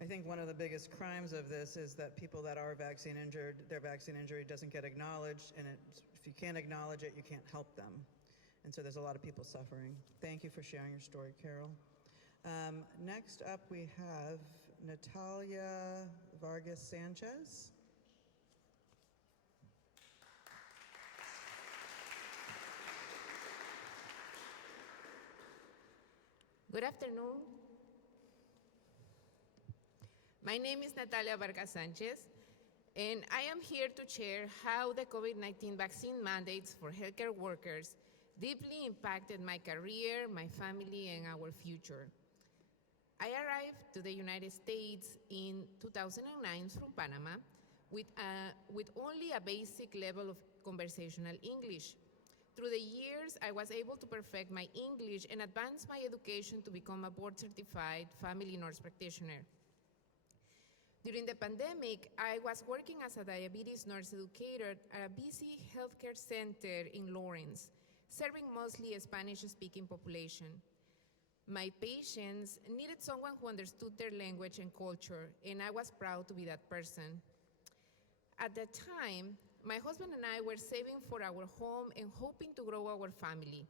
I think one of the biggest crimes of this is that people that are vaccine injured, their vaccine injury doesn't get acknowledged, and if you can't acknowledge it, you can't help them. And so there's a lot of people suffering. Thank you for sharing your story, Carol. Next up, we have Natalya Vargas Sanchez. Good afternoon. My name is Natalya Vargas Sanchez, and I am here to share how the COVID-19 vaccine mandates for healthcare workers deeply impacted my career, my family, and our future. I arrived to the United States in 2009 from Panama with only a basic level of conversational English. Through the years, I was able to perfect my English and advance my education to become a board-certified family nurse practitioner. During the pandemic, I was working as a diabetes nurse educator at a busy healthcare center in Lawrence, serving mostly a Spanish-speaking population. My patients needed someone who understood their language and culture, and I was proud to be that person. At that time, my husband and I were saving for our home and hoping to grow our family.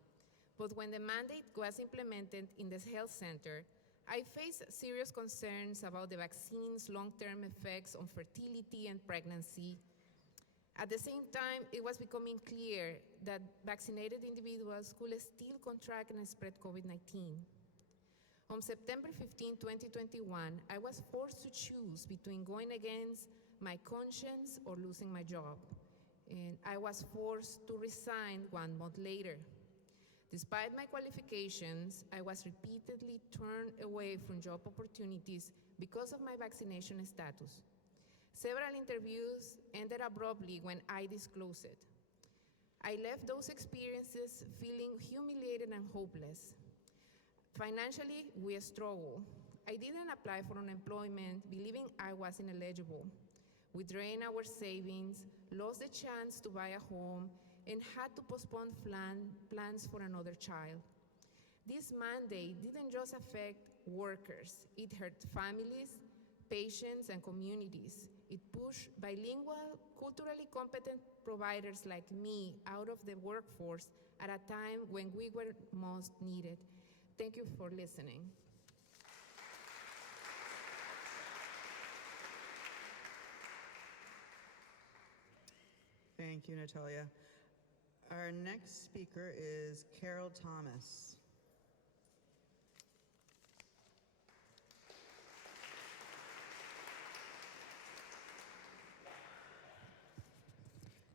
But when the mandate was implemented in the health center, I faced serious concerns about the vaccine's long-term effects on fertility and pregnancy. At the same time, it was becoming clear that vaccinated individuals could still contract and spread COVID-19. On September 15, 2021, I was forced to choose between going against my conscience or losing my job. And I was forced to resign 1 month later. Despite my qualifications, I was repeatedly turned away from job opportunities because of my vaccination status. Several interviews ended abruptly when I disclosed it. I left those experiences feeling humiliated and hopeless. Financially, we struggled. I didn't apply for unemployment, believing I was ineligible. We drained our savings, lost the chance to buy a home, and had to postpone plans for another child. This mandate didn't just affect workers, it hurt families, patients, and communities. It pushed bilingual, culturally competent providers like me out of the workforce at a time when we were most needed. Thank you for listening. Thank you, Natalya. Our next speaker is Carol Thomas.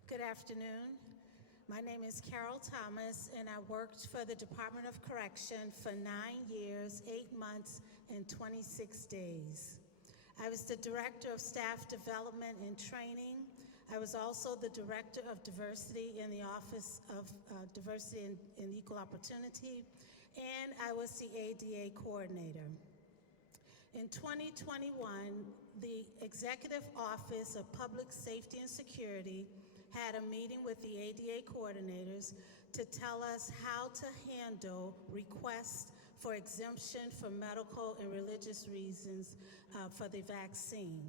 Good afternoon. My name is Carol Thomas, and I worked for the Department of Correction for 9 years, 8 months, and 26 days. I was the Director of Staff Development and Training. I was also the Director of Diversity in the Office of Diversity and Equal Opportunity, and I was the ADA Coordinator. In 2021, the Executive Office of Public Safety and Security had a meeting with the ADA coordinators to tell us how to handle requests for exemption for medical and religious reasons for the vaccine.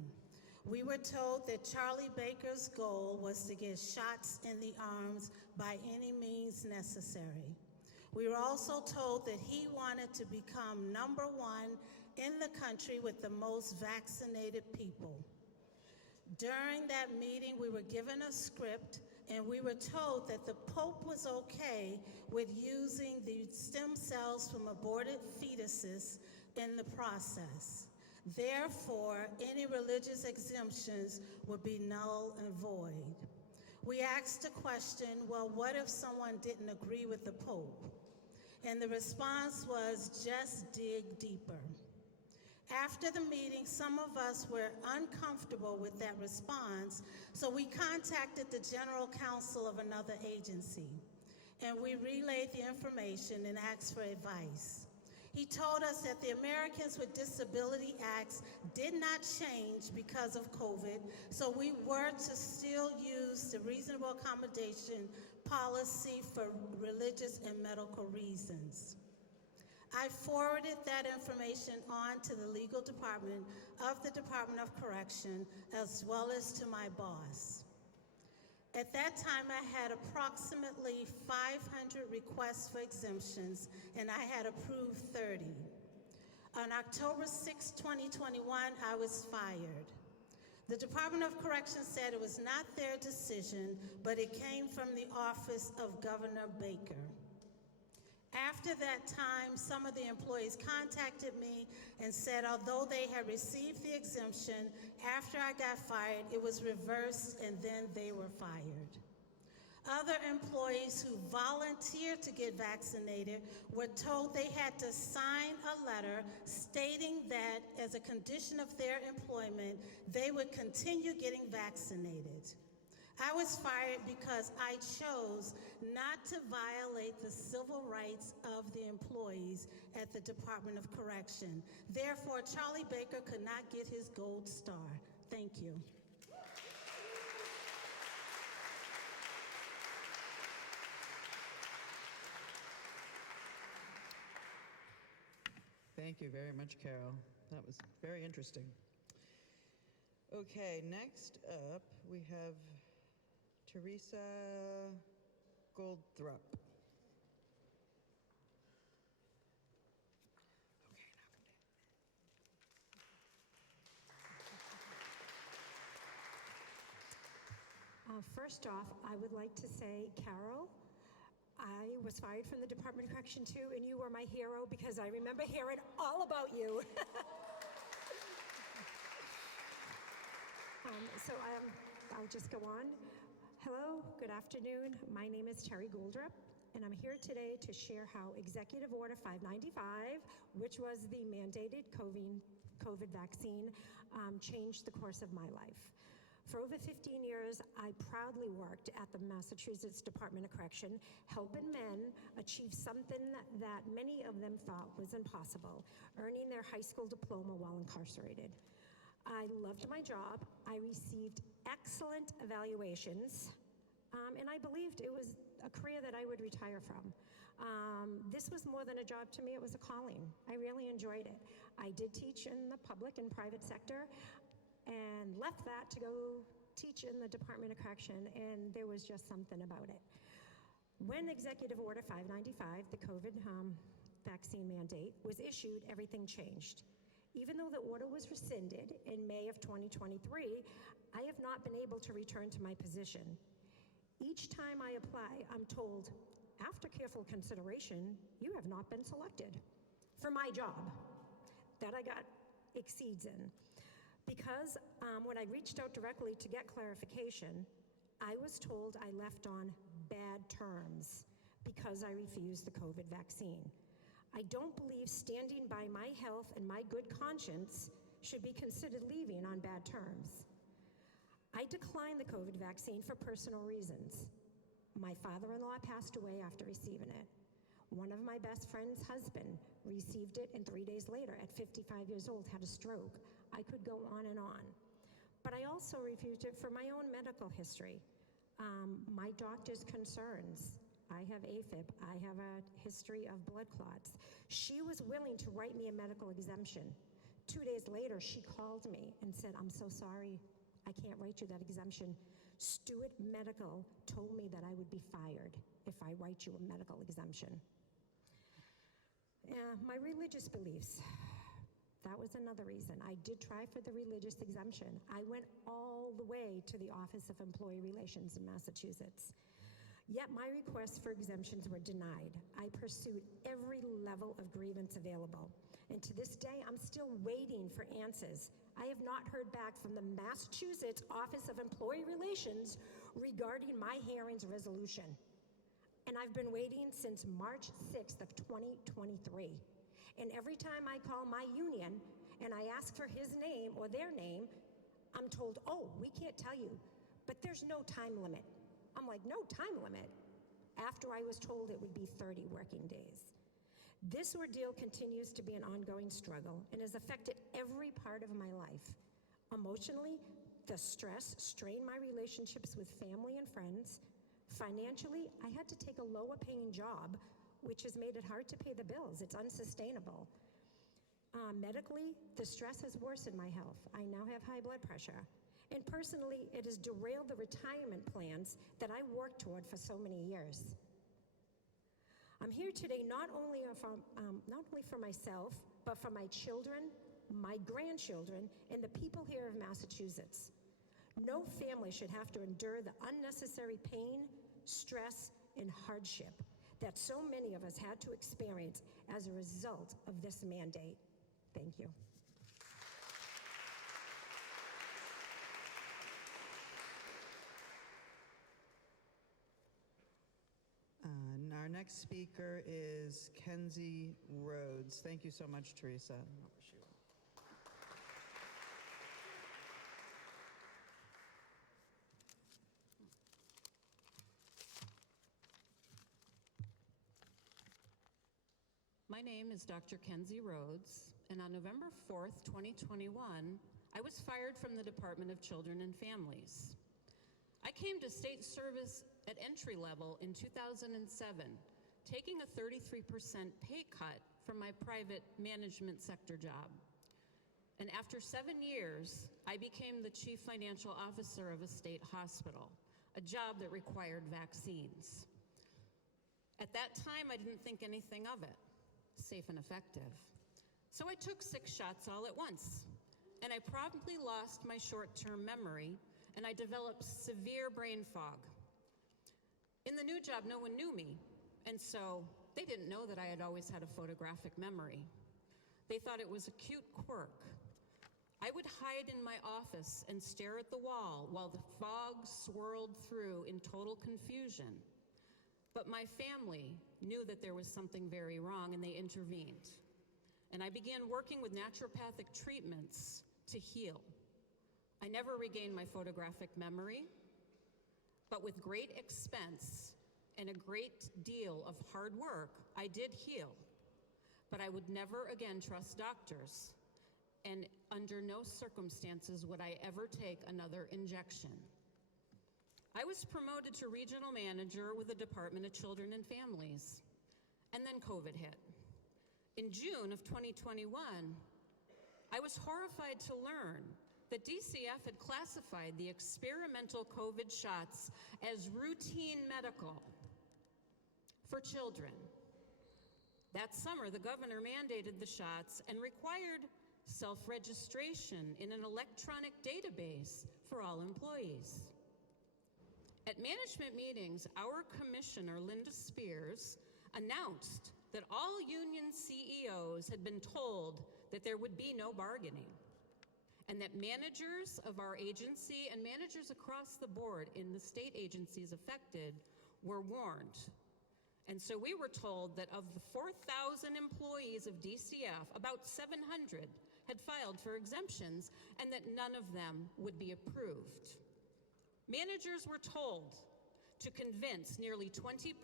We were told that Charlie Baker's goal was to get shots in the arms by any means necessary. We were also told that he wanted to become number 1 in the country with the most vaccinated people. During that meeting, we were given a script, and we were told that the Pope was okay with using the stem cells from aborted fetuses in the process. Therefore, any religious exemptions would be null and void. We asked the question, well, what if someone didn't agree with the Pope? And the response was, just dig deeper. After the meeting, some of us were uncomfortable with that response, so we contacted the general counsel of another agency, and we relayed the information and asked for advice. He told us that the Americans with Disability Acts did not change because of COVID, so we were to still use the reasonable accommodation policy for religious and medical reasons. I forwarded that information on to the legal department of the Department of Correction, as well as to my boss. At that time, I had approximately 500 requests for exemptions, and I had approved 30. On October 6, 2021, I was fired. The Department of Correction said it was not their decision, but it came from the office of Governor Baker. After that time, some of the employees contacted me and said although they had received the exemption, after I got fired, it was reversed and then they were fired. Other employees who volunteered to get vaccinated were told they had to sign a letter stating that as a condition of their employment, they would continue getting vaccinated. I was fired because I chose not to violate the civil rights of the employees at the Department of Correction. Therefore, Charlie Baker could not get his gold star. Thank you. Thank you very much, Carol. That was very interesting. Okay, next up we have Therese Goldthrop. First off, I would like to say, Carol, I was fired from the Department of Correction too, and you were my hero because I remember hearing all about you. I'll just go on. Hello, good afternoon. My name is Terry Goldthrop, and I'm here today to share how Executive Order 595, which was the mandated COVID vaccine, changed the course of my life. For over 15 years, I proudly worked at the Massachusetts Department of Correction, helping men achieve something that many of them thought was impossible, earning their high school diploma while incarcerated. I loved my job. I received excellent evaluations, and I believed it was a career that I would retire from. This was more than a job to me, it was a calling. I really enjoyed it. I did teach in the public and private sector, and left that to go teach in the Department of Correction, and there was just something about it. When Executive Order 595, the COVID vaccine mandate, was issued, everything changed. Even though the order was rescinded in May of 2023, I have not been able to return to my position. Each time I apply, I'm told, after careful consideration, you have not been selected for my job that I got exceeds in. Because when I reached out directly to get clarification, I was told I left on bad terms because I refused the COVID vaccine. I don't believe standing by my health and my good conscience should be considered leaving on bad terms. I declined the COVID vaccine for personal reasons. My father-in-law passed away after receiving it. One of my best friend's husband received it, and 3 days later, at 55 years old, had a stroke. I could go on and on. But I also refused it for my own medical history. My doctor's concerns. I have AFib. I have a history of blood clots. She was willing to write me a medical exemption. 2 days later, she called me and said, I'm so sorry, I can't write you that exemption. Stewart Medical told me that I would be fired if I write you a medical exemption. My religious beliefs. That was another reason. I did try for the religious exemption. I went all the way to the Office of Employee Relations in Massachusetts. Yet my requests for exemptions were denied. I pursued every level of grievance available. And to this day, I'm still waiting for answers. I have not heard back from the Massachusetts Office of Employee Relations regarding my hearings resolution. And I've been waiting since March 6th of 2023. And every time I call my union and I ask for his name or their name, I'm told, oh, we can't tell you, but there's no time limit. I'm like, no time limit? After I was told it would be 30 working days. This ordeal continues to be an ongoing struggle and has affected every part of my life. Emotionally, the stress strained my relationships with family and friends. Financially, I had to take a lower paying job, which has made it hard to pay the bills. It's unsustainable. Medically, the stress has worsened my health. I now have high blood pressure. And personally, it has derailed the retirement plans that I worked toward for so many years. I'm here today not only for myself, but for my children, my grandchildren, and the people here of Massachusetts. No family should have to endure the unnecessary pain, stress, and hardship that so many of us had to experience as a result of this mandate. Thank you. Our next speaker is Kenzie Rhodes. Thank you so much, Teresa. My name is Dr. Kenzie Rhodes, and on November 4th, 2021, I was fired from the Department of Children and Families. I came to state service at entry level in 2007, taking a 33% pay cut from my private management sector job. And after 7 years, I became the chief financial officer of a state hospital, a job that required vaccines. At that time, I didn't think anything of it, safe and effective. So I took 6 shots all at once, and I promptly lost my short-term memory, and I developed severe brain fog. In the new job, no one knew me, and so they didn't know that I had always had a photographic memory. They thought it was a cute quirk. I would hide in my office and stare at the wall while the fog swirled through in total confusion. But my family knew that there was something very wrong, and they intervened. And I began working with naturopathic treatments to heal. I never regained my photographic memory, but with great expense and a great deal of hard work, I did heal. But I would never again trust doctors, and under no circumstances would I ever take another injection. I was promoted to regional manager with the Department of Children and Families, and then COVID hit. In June of 2021, I was horrified to learn that DCF had classified the experimental COVID shots as routine medical for children. That summer, the governor mandated the shots and required self-registration in an electronic database for all employees. At management meetings, our commissioner, Linda Spears, announced that all union CEOs had been told that there would be no bargaining, and that managers of our agency and managers across the board in the state agencies affected were warned. And so we were told that of the 4,000 employees of DCF, about 700 had filed for exemptions, and that none of them would be approved. Managers were told to convince nearly 20%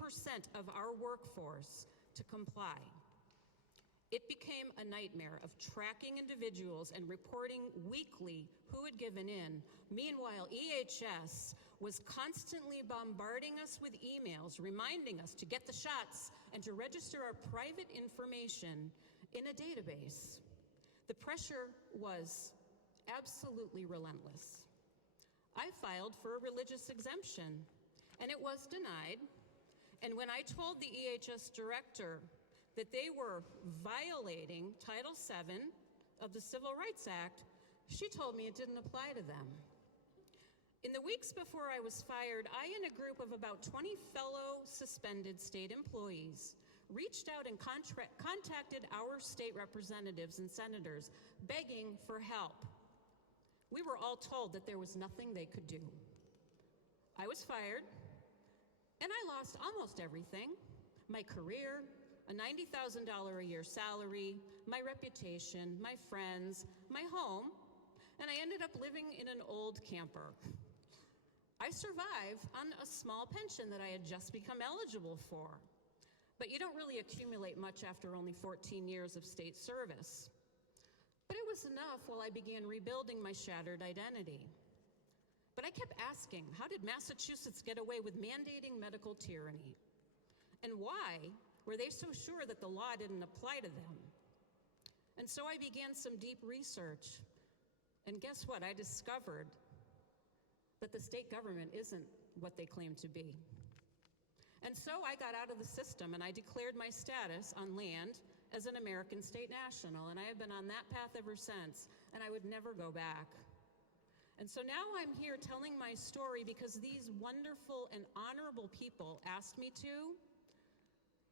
of our workforce to comply. It became a nightmare of tracking individuals and reporting weekly who had given in. Meanwhile, EHS was constantly bombarding us with emails reminding us to get the shots and to register our private information in a database. The pressure was absolutely relentless. I filed for a religious exemption, and it was denied. And when I told the EHS director that they were violating Title VII of the Civil Rights Act, she told me it didn't apply to them. In the weeks before I was fired, I and a group of about 20 fellow suspended state employees reached out and contacted our state representatives and senators begging for help. We were all told that there was nothing they could do. I was fired, and I lost almost everything: my career, a $90,000 a year salary, my reputation, my friends, my home, and I ended up living in an old camper. I survived on a small pension that I had just become eligible for. But you don't really accumulate much after only 14 years of state service. But it was enough while I began rebuilding my shattered identity. But I kept asking, how did Massachusetts get away with mandating medical tyranny? And why were they so sure that the law didn't apply to them? And so I began some deep research. And guess what? I discovered that the state government isn't what they claim to be. And so I got out of the system and I declared my status on land as an American state national, and I have been on that path ever since, and I would never go back. And so now I'm here telling my story because these wonderful and honorable people asked me to,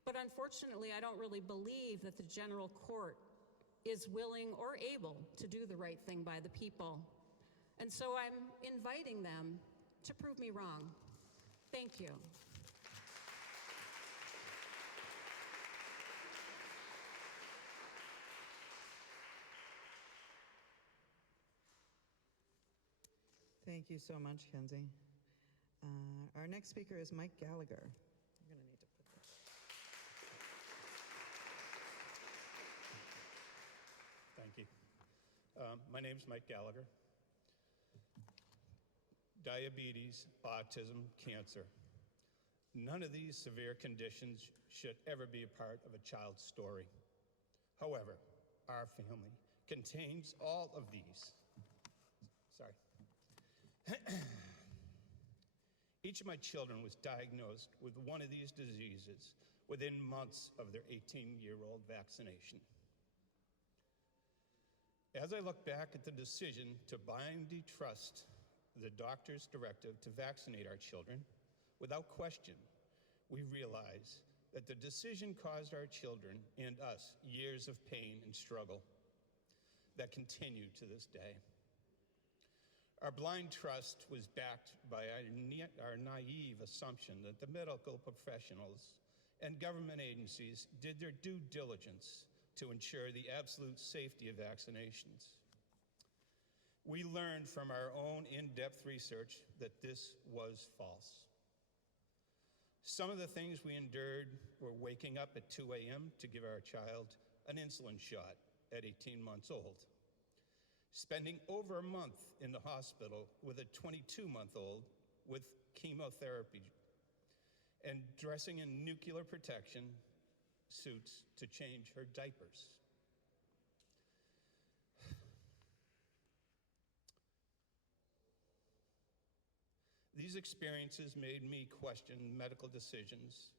but unfortunately I don't really believe that the general court is willing or able to do the right thing by the people. And so I'm inviting them to prove me wrong. Thank you. Thank you so much, Kenzie. Our next speaker is Mike Gallagher. I'm going to need to put this. Thank you. My name's Mike Gallagher. Diabetes, autism, cancer. None of these severe conditions should ever be a part of a child's story. However, our family contains all of these. Sorry. Each of my children was diagnosed with one of these diseases within months of their 18-year-old vaccination. As I look back at the decision to blindly trust the doctor's directive to vaccinate our children, without question, we realize that the decision caused our children and us years of pain and struggle that continue to this day. Our blind trust was backed by our naive assumption that the medical professionals and government agencies did their due diligence to ensure the absolute safety of vaccinations. We learned from our own in-depth research that this was false. Some of the things we endured were waking up at 2 a.m. to give our child an insulin shot at 18 months old, spending over a month in the hospital with a 22-month-old with chemotherapy, and dressing in nuclear protection suits to change her diapers. These experiences made me question medical decisions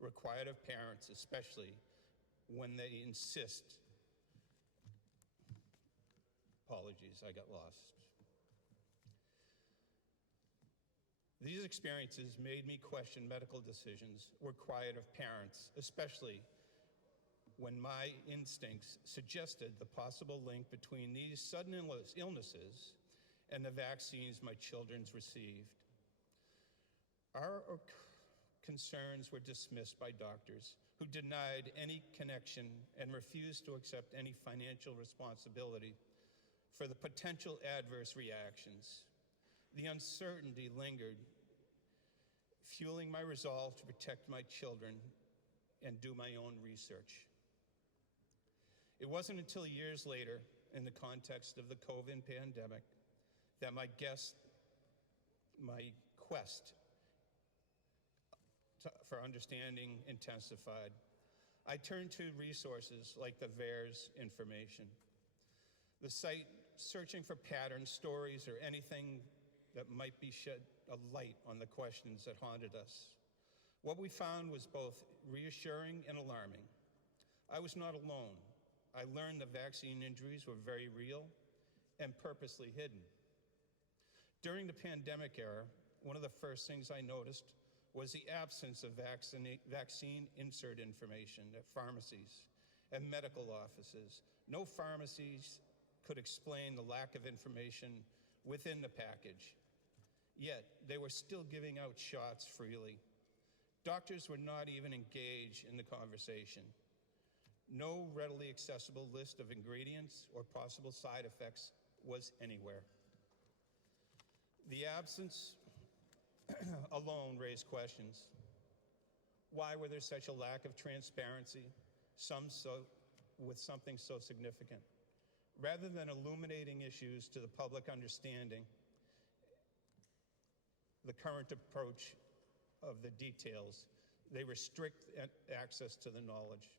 required of parents, especially when they insist. Apologies, I got lost. These experiences made me question medical decisions required of parents, especially when my instincts suggested the possible link between these sudden illnesses and the vaccines my children received. Our concerns were dismissed by doctors who denied any connection and refused to accept any financial responsibility for the potential adverse reactions. The uncertainty lingered, fueling my resolve to protect my children and do my own research. It wasn't until years later, in the context of the COVID pandemic, that my quest for understanding intensified. I turned to resources like the VAERS information, the site searching for patterns, stories, or anything that might be shed a light on the questions that haunted us. What we found was both reassuring and alarming. I was not alone. I learned the vaccine injuries were very real and purposely hidden. During the pandemic era, one of the first things I noticed was the absence of vaccine insert information at pharmacies and medical offices. No pharmacies could explain the lack of information within the package, yet they were still giving out shots freely. Doctors were not even engaged in the conversation. No readily accessible list of ingredients or possible side effects was anywhere. The absence alone raised questions. Why were there such a lack of transparency, with something so significant? Rather than illuminating issues to the public understanding, the current approach of the details, they restrict access to the knowledge.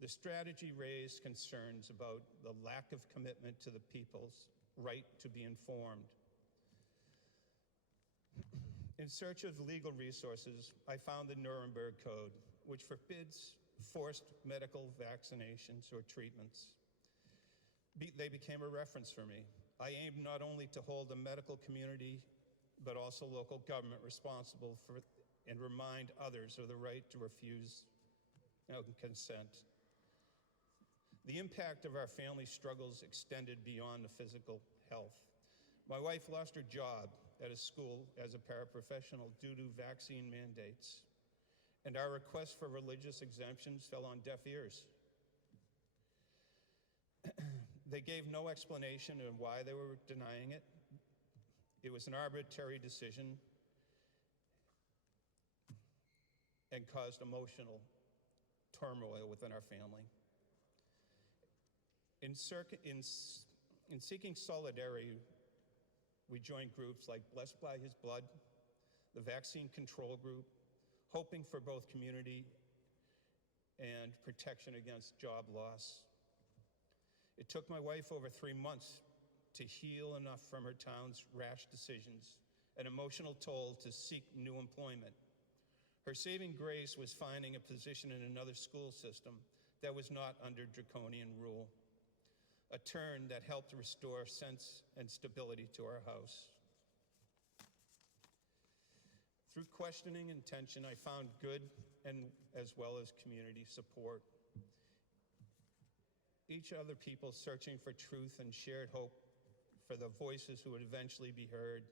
The strategy raised concerns about the lack of commitment to the people's right to be informed. In search of legal resources, I found the Nuremberg Code, which forbids forced medical vaccinations or treatments. They became a reference for me. I aimed not only to hold the medical community, but also local government responsible for and remind others of the right to refuse consent. The impact of our family struggles extended beyond the physical health. My wife lost her job at a school as a paraprofessional due to vaccine mandates, and our request for religious exemptions fell on deaf ears. They gave no explanation of why they were denying it. It was an arbitrary decision and caused emotional turmoil within our family. In seeking solidarity, we joined groups like Blessed by His Blood, the Vaccine Control Group, hoping for both community and protection against job loss. It took my wife over 3 months to heal enough from her town's rash decisions, an emotional toll to seek new employment. Her saving grace was finding a position in another school system that was not under draconian rule, a turn that helped restore sense and stability to our house. Through questioning and tension, I found good and as well as community support. Each other people searching for truth and shared hope for the voices who would eventually be heard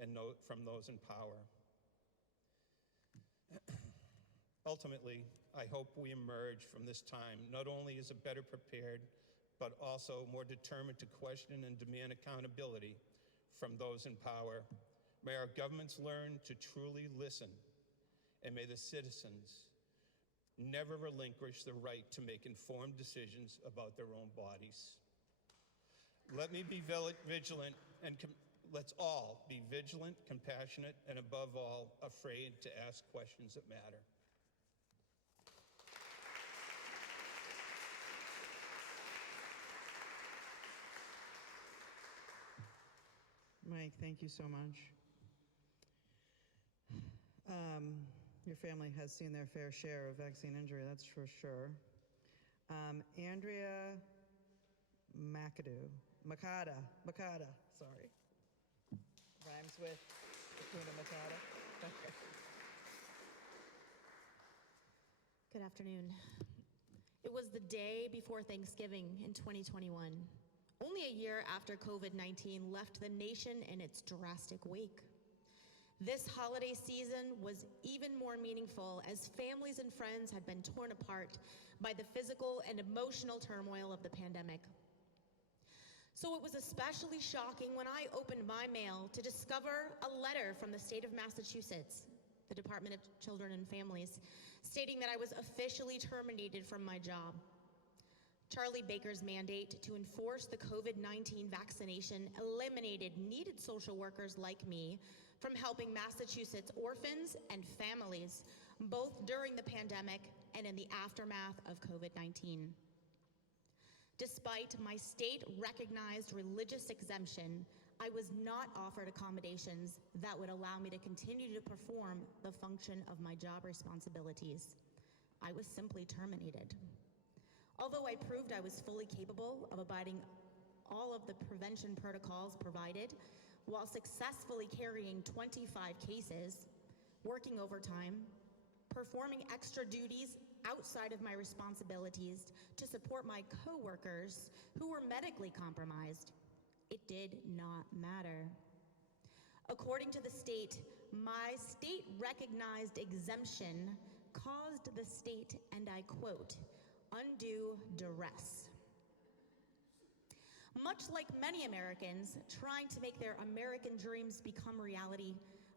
and from those in power. Ultimately, I hope we emerge from this time not only as a better prepared, but also more determined to question and demand accountability from those in power. May our governments learn to truly listen, and may the citizens never relinquish the right to make informed decisions about their own bodies. Let me be vigilant, and let's all be vigilant, compassionate, and above all, afraid to ask questions that matter. Mike, thank you so much. Your family has seen their fair share of vaccine injury, that's for sure. Andrea Makada, sorry. Rhymes with Hakuna Matata. Okay. Good afternoon. It was the day before Thanksgiving in 2021, only a year after COVID-19 left the nation in its drastic wake. This holiday season was even more meaningful as families and friends had been torn apart by the physical and emotional turmoil of the pandemic. So it was especially shocking when I opened my mail to discover a letter from the state of Massachusetts, the Department of Children and Families, stating that I was officially terminated from my job. Charlie Baker's mandate to enforce the COVID-19 vaccination eliminated needed social workers like me from helping Massachusetts orphans and families, both during the pandemic and in the aftermath of COVID-19. Despite my state-recognized religious exemption, I was not offered accommodations that would allow me to continue to perform the function of my job responsibilities. I was simply terminated. Although I proved I was fully capable of abiding all of the prevention protocols provided while successfully carrying 25 cases, working overtime, performing extra duties outside of my responsibilities to support my coworkers who were medically compromised. It did not matter. According to the state, my state-recognized exemption caused the state, and I quote, undue duress. Much like many Americans trying to make their American dreams become reality,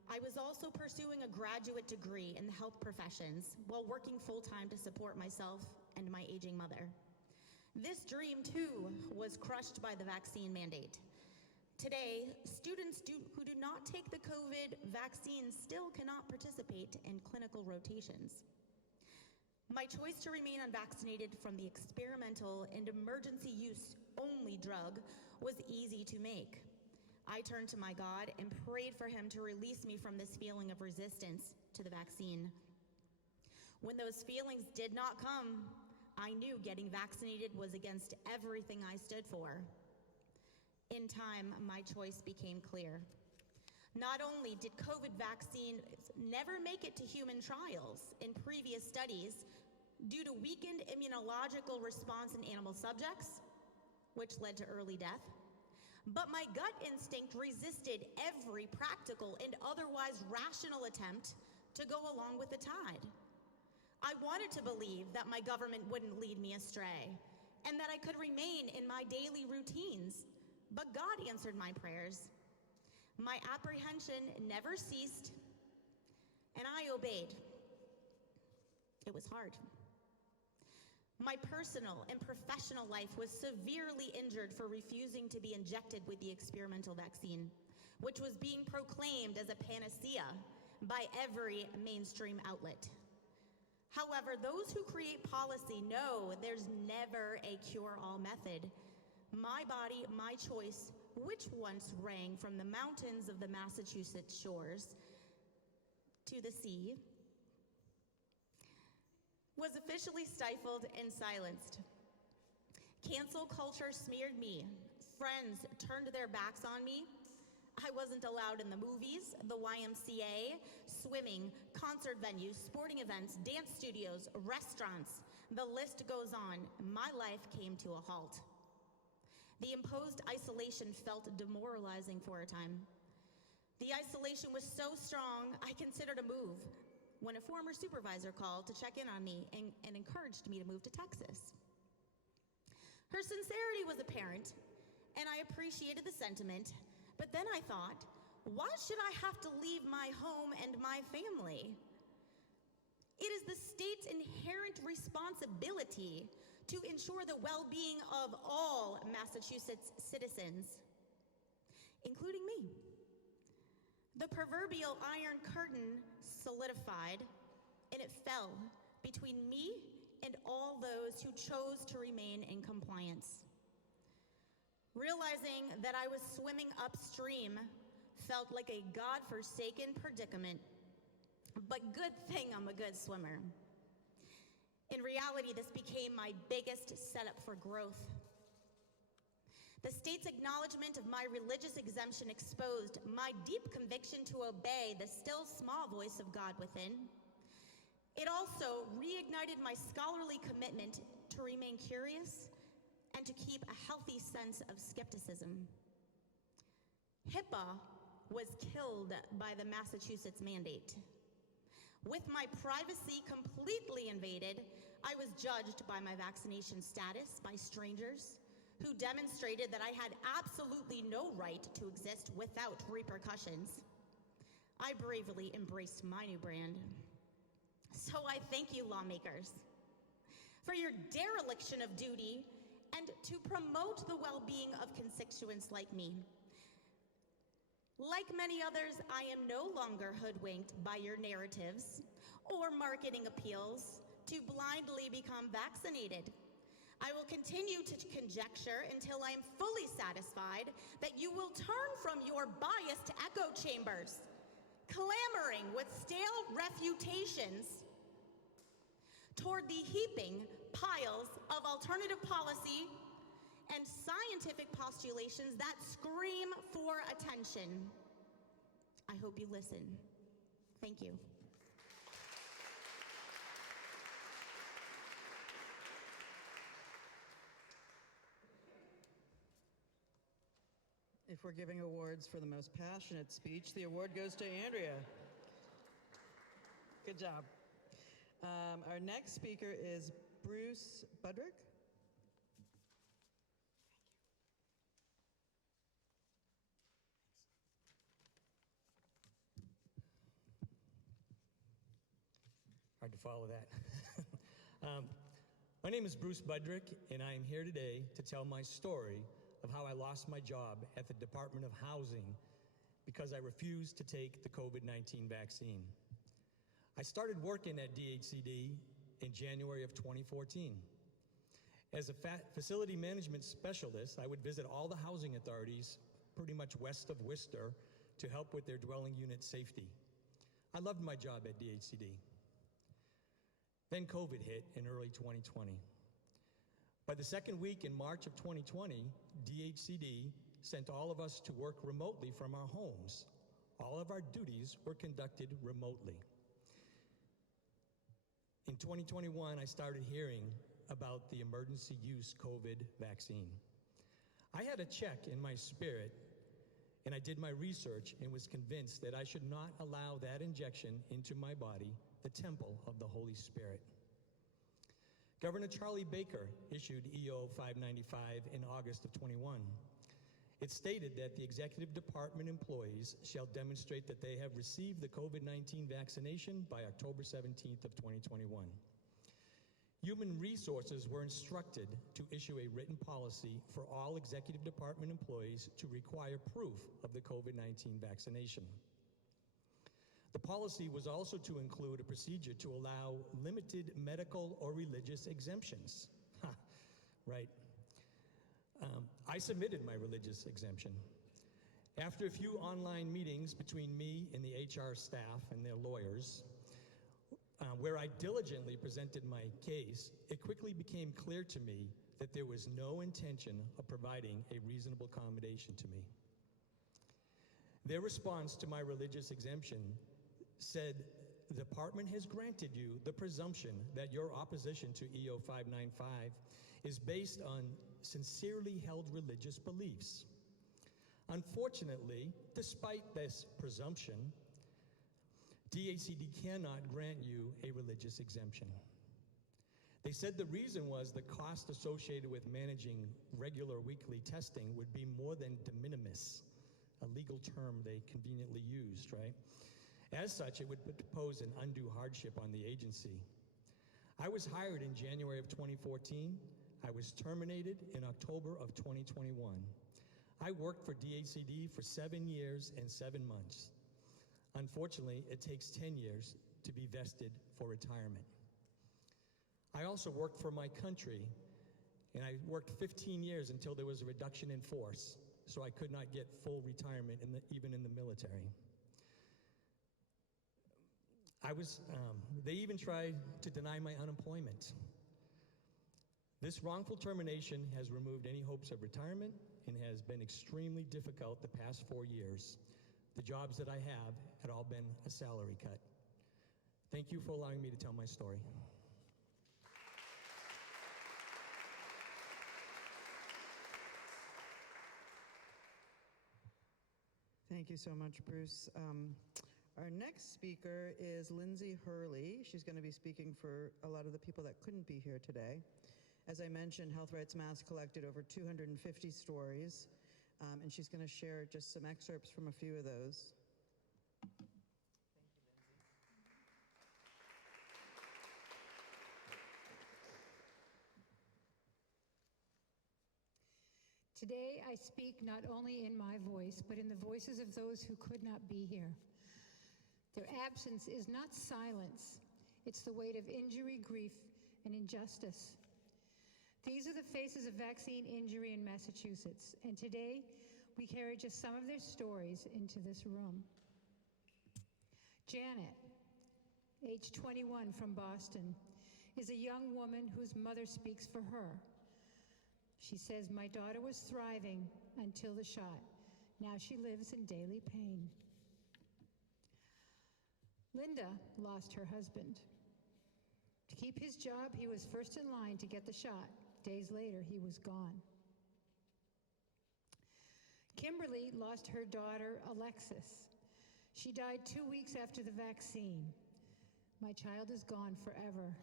I was also pursuing a graduate degree in the health professions while working full-time to support myself and my aging mother. This dream, too, was crushed by the vaccine mandate. Today, students who do not take the COVID vaccine still cannot participate in clinical rotations. My choice to remain unvaccinated from the experimental and emergency use only drug was easy to make. I turned to my God and prayed for him to release me from this feeling of resistance to the vaccine. When those feelings did not come, I knew getting vaccinated was against everything I stood for. In time, my choice became clear. Not only did COVID vaccine never make it to human trials in previous studies due to weakened immunological response in animal subjects, which led to early death, but my gut instinct resisted every practical and otherwise rational attempt to go along with the tide. I wanted to believe that my government wouldn't lead me astray and that I could remain in my daily routines, but God answered my prayers. My apprehension never ceased, and I obeyed. It was hard. My personal and professional life was severely injured for refusing to be injected with the experimental vaccine, which was being proclaimed as a panacea by every mainstream outlet. However, those who create policy know there's never a cure-all method. My body, my choice, which once rang from the mountains of the Massachusetts shores to the sea, was officially stifled and silenced. Cancel culture smeared me. Friends turned their backs on me. I wasn't allowed in the movies, the YMCA, swimming, concert venues, sporting events, dance studios, restaurants. The list goes on. My life came to a halt. The imposed isolation felt demoralizing for a time. The isolation was so strong, I considered a move when a former supervisor called to check in on me and encouraged me to move to Texas. Her sincerity was apparent, and I appreciated the sentiment, but then I thought, why should I have to leave my home and my family? It is the state's inherent responsibility to ensure the well-being of all Massachusetts citizens, including me. The proverbial iron curtain solidified, and it fell between me and all those who chose to remain in compliance. Realizing that I was swimming upstream felt like a God-forsaken predicament, but good thing I'm a good swimmer. In reality, this became my biggest setup for growth. The state's acknowledgement of my religious exemption exposed my deep conviction to obey the still small voice of God within. It also reignited my scholarly commitment to remain curious and to keep a healthy sense of skepticism. HIPAA was killed by the Massachusetts mandate. With my privacy completely invaded, I was judged by my vaccination status by strangers who demonstrated that I had absolutely no right to exist without repercussions. I bravely embraced my new brand. So I thank you, lawmakers, for your dereliction of duty and to promote the well-being of constituents like me. Like many others, I am no longer hoodwinked by your narratives or marketing appeals to blindly become vaccinated. I will continue to conjecture until I am fully satisfied that you will turn from your biased echo chambers, clamoring with stale refutations, toward the heaping piles of alternative policy and scientific postulations that scream for attention. I hope you listen. Thank you. If we're giving awards for the most passionate speech, the award goes to Andrea. Good job. Our next speaker is Bruce Budrick. Hard to follow that. My name is Bruce Budrick, and I am here today to tell my story of how I lost my job at the Department of Housing because I refused to take the COVID-19 vaccine. I started working at DHCD in January of 2014. As a facility management specialist, I would visit all the housing authorities pretty much west of Worcester to help with their dwelling unit safety. I loved my job at DHCD. Then COVID hit in early 2020. By the second week in March of 2020, DHCD sent all of us to work remotely from our homes. All of our duties were conducted remotely. In 2021, I started hearing about the emergency use COVID vaccine. I had a check in my spirit, and I did my research and was convinced that I should not allow that injection into my body, the temple of the Holy Spirit. Governor Charlie Baker issued EO 595 in August of 21. It stated that the executive department employees shall demonstrate that they have received the COVID-19 vaccination by October 17th of 2021. Human Resources were instructed to issue a written policy for all executive department employees to require proof of the COVID-19 vaccination. The policy was also to include a procedure to allow limited medical or religious exemptions. Right. I submitted my religious exemption. After a few online meetings between me and the HR staff and their lawyers, where I diligently presented my case, it quickly became clear to me that there was no intention of providing a reasonable accommodation to me. Their response to my religious exemption said, the department has granted you the presumption that your opposition to EO 595 is based on sincerely held religious beliefs. Unfortunately, despite this presumption, DHCD cannot grant you a religious exemption. They said the reason was the cost associated with managing regular weekly testing would be more than de minimis, a legal term they conveniently used, right? As such, it would pose an undue hardship on the agency. I was hired in January of 2014. I was terminated in October of 2021. I worked for DHCD for 7 years and 7 months. Unfortunately, it takes 10 years to be vested for retirement. I also worked for my country, and I worked 15 years until there was a reduction in force, so I could not get full retirement even in the military. They even tried to deny my unemployment. This wrongful termination has removed any hopes of retirement and has been extremely difficult the past 4 years. The jobs that I have had all been a salary cut. Thank you for allowing me to tell my story. Thank you so much, Bruce. Our next speaker is Linsey Hurley. She's going to be speaking for a lot of the people that couldn't be here today. As I mentioned, Health Rights Mass collected over 250 stories, and she's going to share just some excerpts from a few of those. Today, I speak not only in my voice, but in the voices of those who could not be here. Their absence is not silence. It's the weight of injury, grief, and injustice. These are the faces of vaccine injury in Massachusetts, and today, we carry just some of their stories into this room. Janet, age 21 from Boston, is a young woman whose mother speaks for her. She says, "My daughter was thriving until the shot. Now she lives in daily pain." Linda lost her husband. To keep his job, he was first in line to get the shot. Days later, he was gone. Kimberly lost her daughter, Alexis. She died 2 weeks after the vaccine. My child is gone forever.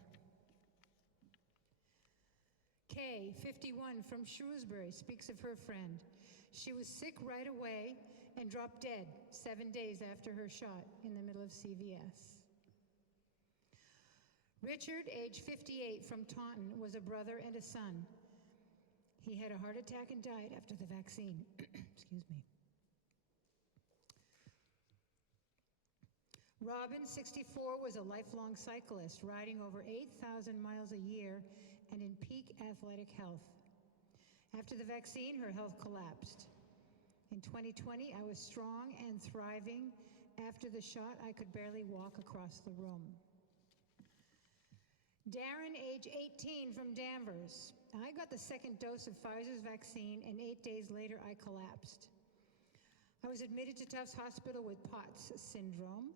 Kay, 51, from Shrewsbury, speaks of her friend. She was sick right away and dropped dead 7 days after her shot in the middle of CVS. Richard, age 58, from Taunton, was a brother and a son. He had a heart attack and died after the vaccine. Excuse me. Robin, 64, was a lifelong cyclist, riding over 8,000 miles a year and in peak athletic health. After the vaccine, her health collapsed. In 2020, I was strong and thriving. After the shot, I could barely walk across the room. Darren, age 18, from Danvers. I got the second dose of Pfizer's vaccine, and 8 days later, I collapsed. I was admitted to Tufts Hospital with POTS syndrome.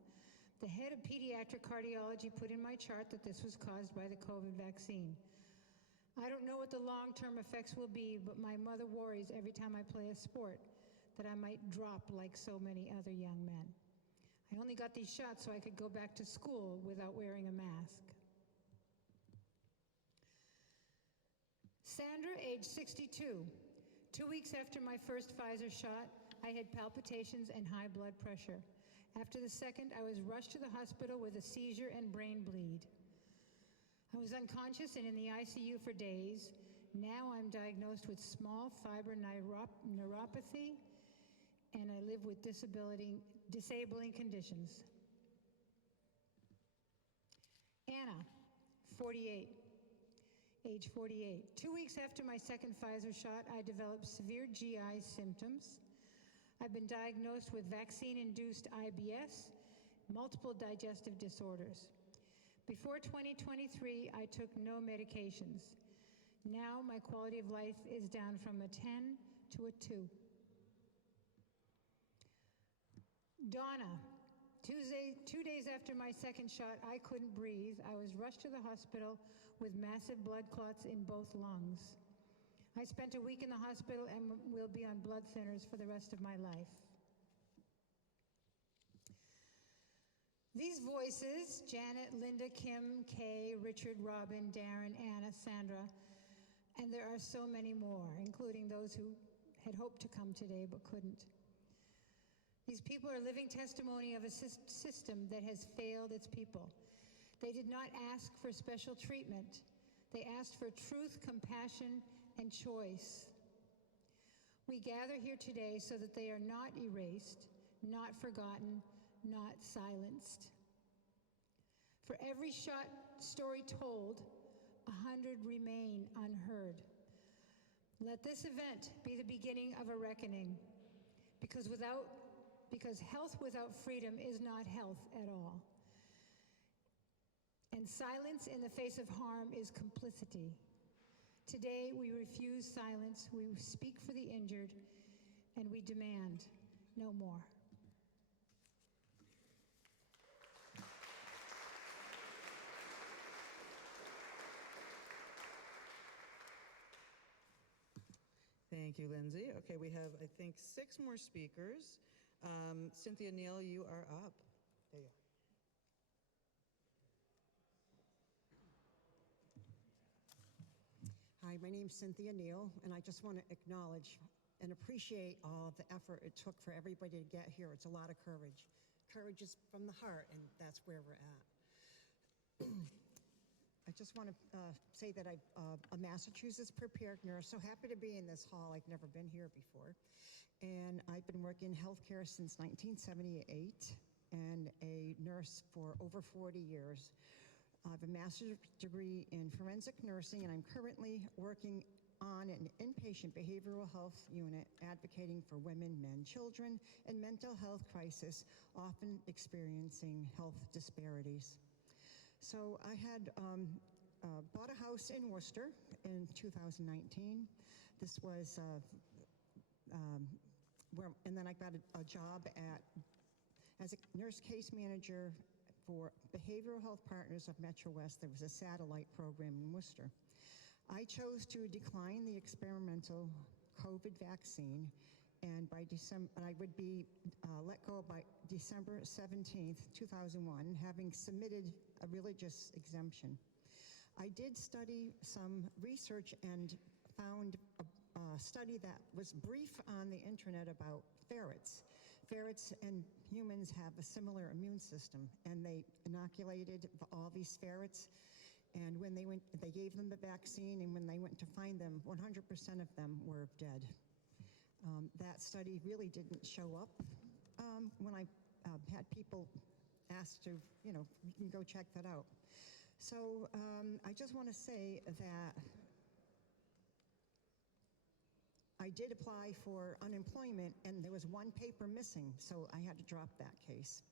The head of pediatric cardiology put in my chart that this was caused by the COVID vaccine. I don't know what the long-term effects will be, but my mother worries every time I play a sport that I might drop like so many other young men. I only got these shots so I could go back to school without wearing a mask. Sandra, age 62. 2 weeks after my first Pfizer shot, I had palpitations and high blood pressure. After the second, I was rushed to the hospital with a seizure and brain bleed. I was unconscious and in the ICU for days. Now I'm diagnosed with small fiber neuropathy, and I live with disabling conditions. Anna, 48. Age 48. 2 weeks after my second Pfizer shot, I developed severe GI symptoms. I've been diagnosed with vaccine-induced IBS, multiple digestive disorders. Before 2023, I took no medications. Now my quality of life is down from a 10 to a 2. Donna, 2 days after my second shot, I couldn't breathe. I was rushed to the hospital with massive blood clots in both lungs. I spent a week in the hospital and will be on blood thinners for the rest of my life. These voices, Janet, Linda, Kim, Kay, Richard, Robin, Darren, Anna, Sandra, and there are so many more, including those who had hoped to come today but couldn't. These people are living testimony of a system that has failed its people. They did not ask for special treatment. They asked for truth, compassion, and choice. We gather here today so that they are not erased, not forgotten, not silenced. For every shot story told, 100 remain unheard. Let this event be the beginning of a reckoning, because health without freedom is not health at all. And silence in the face of harm is complicity. Today, we refuse silence, we speak for the injured, and we demand no more. Thank you, Linsey. Okay, we have, I think, 6 more speakers. Cynthia Neil, you are up. There you are. Hi, my name's Cynthia Neil, and I just want to acknowledge and appreciate all the effort it took for everybody to get here. It's a lot of courage. Courage is from the heart, and that's where we're at. I just want to say that I'm a Massachusetts prepared nurse, so happy to be in this hall. I've never been here before. And I've been working in healthcare since 1978 and a nurse for over 40 years. I have a master's degree in forensic nursing, and I'm currently working on an inpatient behavioral health unit advocating for women, men, children, and mental health crisis, often experiencing health disparities. So I had bought a house in Worcester in 2019. This was, and then I got a job as a nurse case manager for Behavioral Health Partners of Metro West. There was a satellite program in Worcester. I chose to decline the experimental COVID vaccine and by December, I would be let go by December 17th, 2001, having submitted a religious exemption. I did study some research and found a study that was brief on the internet about ferrets. Ferrets and humans have a similar immune system, and they inoculated all these ferrets. And when they gave them the vaccine, and when they went to find them, 100% of them were dead. That study really didn't show up when I had people ask to, you can go check that out. So I just want to say that I did apply for unemployment, and there was one paper missing, so I had to drop that case.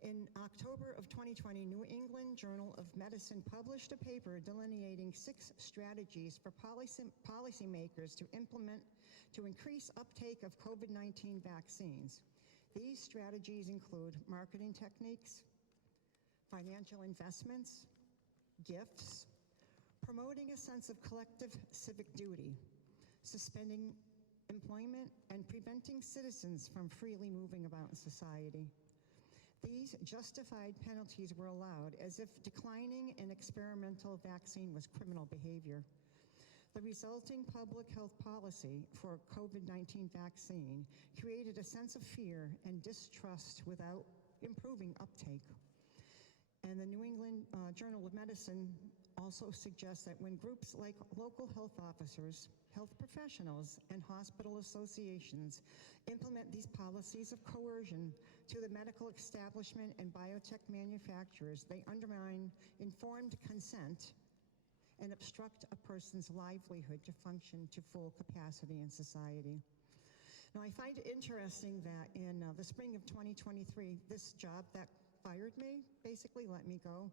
In October of 2020, New England Journal of Medicine published a paper delineating 6 strategies for policymakers to implement to increase uptake of COVID-19 vaccines. These strategies include marketing techniques, financial investments, gifts, promoting a sense of collective civic duty, suspending employment, and preventing citizens from freely moving about in society. These justified penalties were allowed as if declining an experimental vaccine was criminal behavior. The resulting public health policy for COVID-19 vaccine created a sense of fear and distrust without improving uptake. And the New England Journal of Medicine also suggests that when groups like local health officers, health professionals, and hospital associations implement these policies of coercion to the medical establishment and biotech manufacturers, they undermine informed consent and obstruct a person's livelihood to function to full capacity in society. Now, I find it interesting that in the spring of 2023, this job that fired me, basically let me go,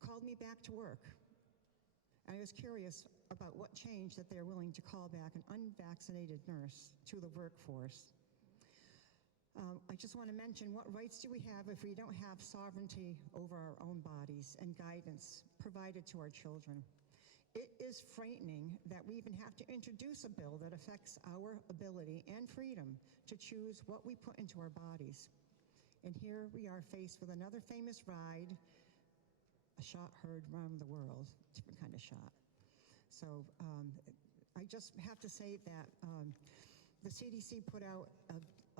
called me back to work. I was curious about what changed that they're willing to call back an unvaccinated nurse to the workforce. I just want to mention, what rights do we have if we don't have sovereignty over our own bodies and guidance provided to our children? It is frightening that we even have to introduce a bill that affects our ability and freedom to choose what we put into our bodies. And here we are faced with another famous ride, a shot heard around the world, different kind of shot. So I just have to say that the CDC put out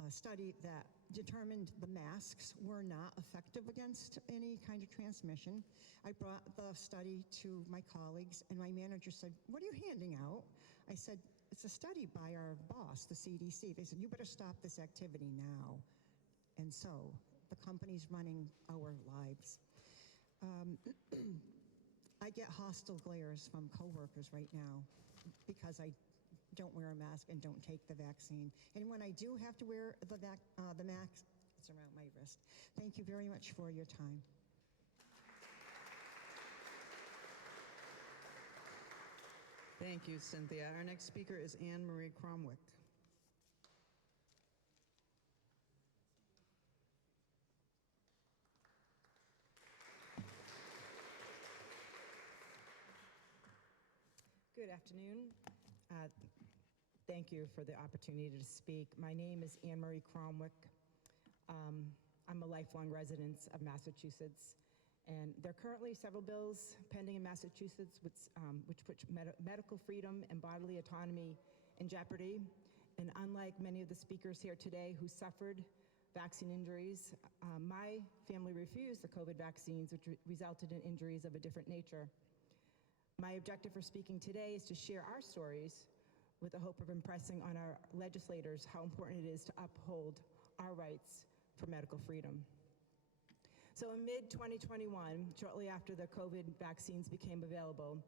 a study that determined the masks were not effective against any kind of transmission. I brought the study to my colleagues, and my manager said, "What are you handing out?" I said, "It's a study by our boss, the CDC." They said, "You better stop this activity now." And so the company's running our lives. I get hostile glares from coworkers right now because I don't wear a mask and don't take the vaccine. And when I do have to wear the mask, it's around my wrist. Thank you very much for your time. Thank you, Cynthia. Our next speaker is Anne Marie Cromwick. Good afternoon. Thank you for the opportunity to speak. My name is Anne Marie Cromwick. I'm a lifelong resident of Massachusetts, and there are currently several bills pending in Massachusetts which put medical freedom and bodily autonomy in jeopardy. And unlike many of the speakers here today who suffered vaccine injuries, my family refused the COVID vaccines, which resulted in injuries of a different nature. My objective for speaking today is to share our stories with the hope of impressing on our legislators how important it is to uphold our rights for medical freedom. So in mid-2021, shortly after the COVID vaccines became available,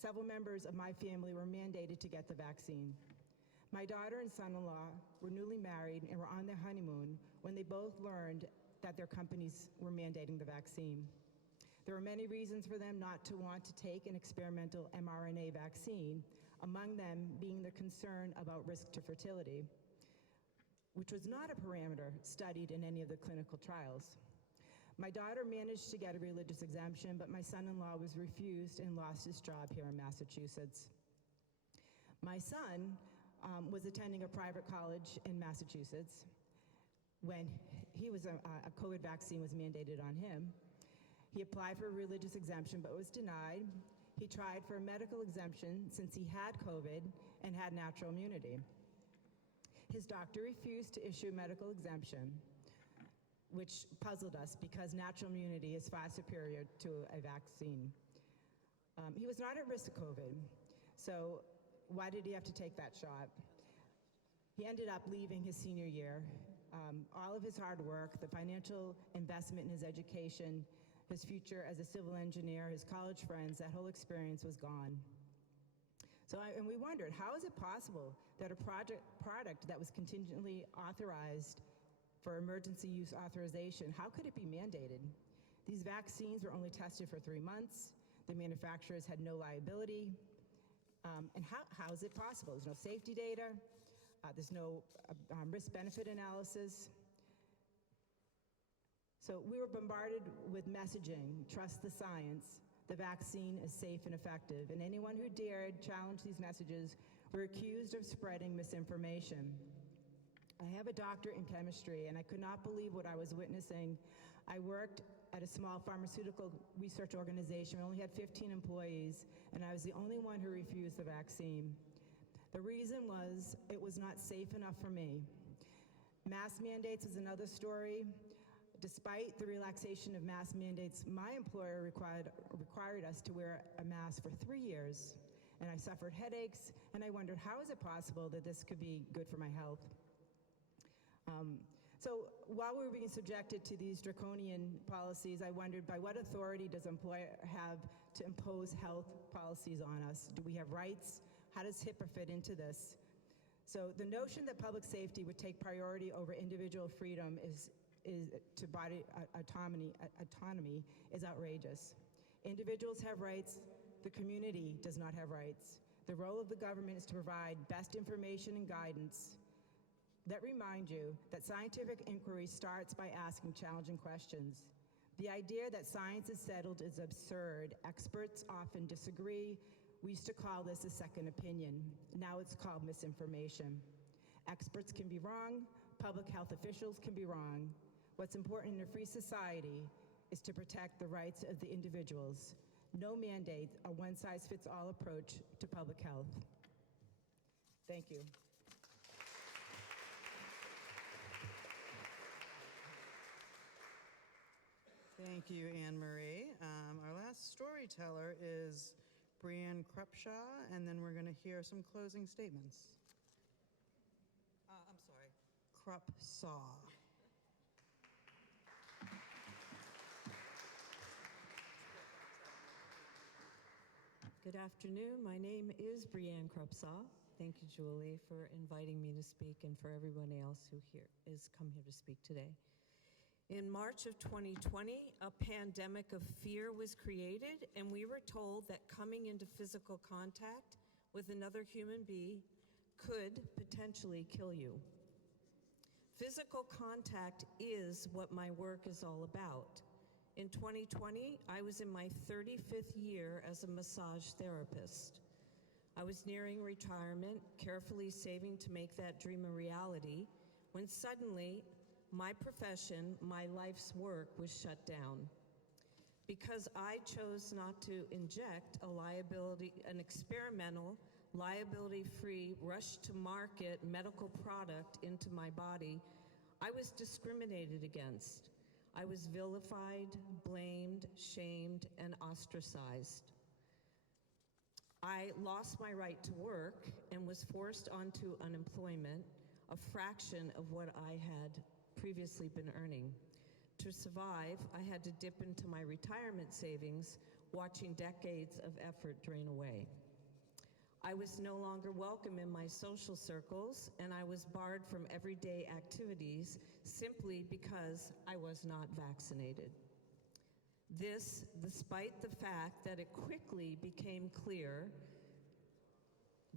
several members of my family were mandated to get the vaccine. My daughter and son-in-law were newly married and were on their honeymoon when they both learned that their companies were mandating the vaccine. There were many reasons for them not to want to take an experimental mRNA vaccine, among them being the concern about risk to fertility, which was not a parameter studied in any of the clinical trials. My daughter managed to get a religious exemption, but my son-in-law was refused and lost his job here in Massachusetts. My son was attending a private college in Massachusetts when a COVID vaccine was mandated on him. He applied for a religious exemption but was denied. He tried for a medical exemption since he had COVID and had natural immunity. His doctor refused to issue a medical exemption, which puzzled us because natural immunity is far superior to a vaccine. He was not at risk of COVID, so why did he have to take that shot? He ended up leaving his senior year. All of his hard work, the financial investment in his education, his future as a civil engineer, his college friends, that whole experience was gone. And we wondered, how is it possible that a product that was contingently authorized for emergency use authorization, how could it be mandated? These vaccines were only tested for 3 months. The manufacturers had no liability. And how is it possible? There's no safety data. There's no risk-benefit analysis. So we were bombarded with messaging, trust the science, the vaccine is safe and effective, and anyone who dared challenge these messages were accused of spreading misinformation. I have a doctorate in chemistry, and I could not believe what I was witnessing. I worked at a small pharmaceutical research organization. We only had 15 employees, and I was the only one who refused the vaccine. The reason was it was not safe enough for me. Mask mandates is another story. Despite the relaxation of mask mandates, my employer required us to wear a mask for 3 years, and I suffered headaches, and I wondered, how is it possible that this could be good for my health? So while we were being subjected to these draconian policies, I wondered, by what authority does an employer have to impose health policies on us? Do we have rights? How does HIPAA fit into this? So the notion that public safety would take priority over individual freedom to body autonomy is outrageous. Individuals have rights, the community does not have rights. The role of the government is to provide best information and guidance. Let remind you that scientific inquiry starts by asking challenging questions. The idea that science is settled is absurd. Experts often disagree. We used to call this a second opinion. Now it's called misinformation. Experts can be wrong. Public health officials can be wrong. What's important in a free society is to protect the rights of the individuals. No mandate, a one-size-fits-all approach to public health. Thank you. Thank you, Anne Marie. Our last storyteller is Brianne Krupsaw, and then we're going to hear some closing statements. I'm sorry. Krupsaw. Good afternoon. My name is Brianne Krupsaw. Thank you, Julie, for inviting me to speak and for everyone else who is come here to speak today. In March of 2020, a pandemic of fear was created, and we were told that coming into physical contact with another human being could potentially kill you. Physical contact is what my work is all about. In 2020, I was in my 35th year as a massage therapist. I was nearing retirement, carefully saving to make that dream a reality, when suddenly my profession, my life's work was shut down. Because I chose not to inject an experimental, liability-free, rush-to-market medical product into my body, I was discriminated against. I was vilified, blamed, shamed, and ostracized. I lost my right to work and was forced onto unemployment, a fraction of what I had previously been earning. To survive, I had to dip into my retirement savings, watching decades of effort drain away. I was no longer welcome in my social circles, and I was barred from everyday activities simply because I was not vaccinated. This, despite the fact that it quickly became clear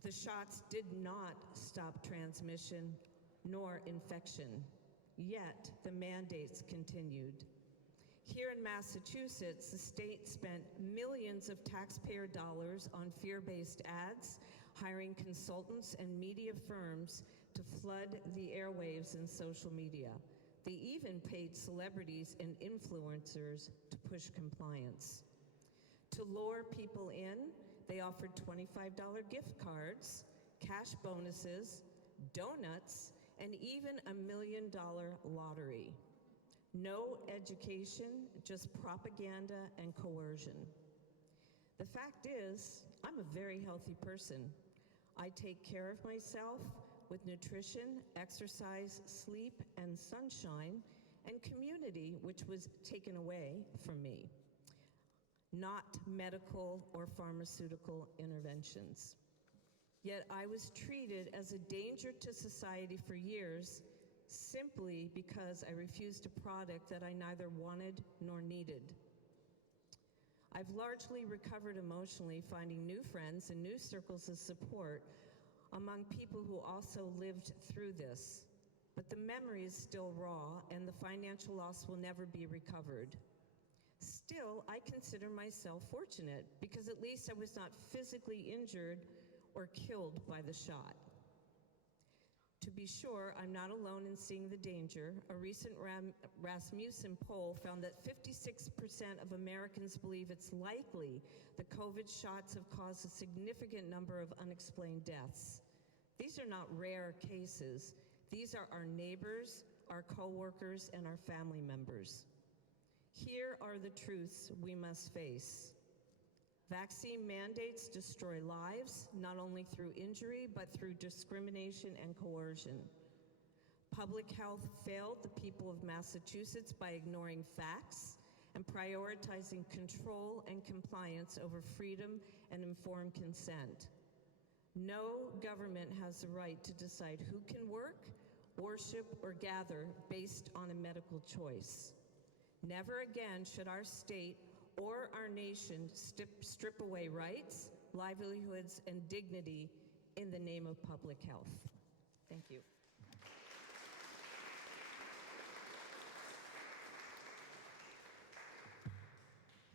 the shots did not stop transmission nor infection, yet the mandates continued. Here in Massachusetts, the state spent millions of taxpayer dollars on fear-based ads, hiring consultants and media firms to flood the airwaves and social media. They even paid celebrities and influencers to push compliance. To lure people in, they offered $25 gift cards, cash bonuses, donuts, and even $1 million lottery. No education, just propaganda and coercion. The fact is, I'm a very healthy person. I take care of myself with nutrition, exercise, sleep, and sunshine, and community, which was taken away from me. Not medical or pharmaceutical interventions. Yet I was treated as a danger to society for years simply because I refused a product that I neither wanted nor needed. I've largely recovered emotionally, finding new friends and new circles of support among people who also lived through this. But the memory is still raw, and the financial loss will never be recovered. Still, I consider myself fortunate because at least I was not physically injured or killed by the shot. To be sure, I'm not alone in seeing the danger. A recent Rasmussen poll found that 56% of Americans believe it's likely the COVID shots have caused a significant number of unexplained deaths. These are not rare cases. These are our neighbors, our coworkers, and our family members. Here are the truths we must face. Vaccine mandates destroy lives, not only through injury, but through discrimination and coercion. Public health failed the people of Massachusetts by ignoring facts and prioritizing control and compliance over freedom and informed consent. No government has the right to decide who can work, worship, or gather based on a medical choice. Never again should our state or our nation strip away rights, livelihoods, and dignity in the name of public health. Thank you.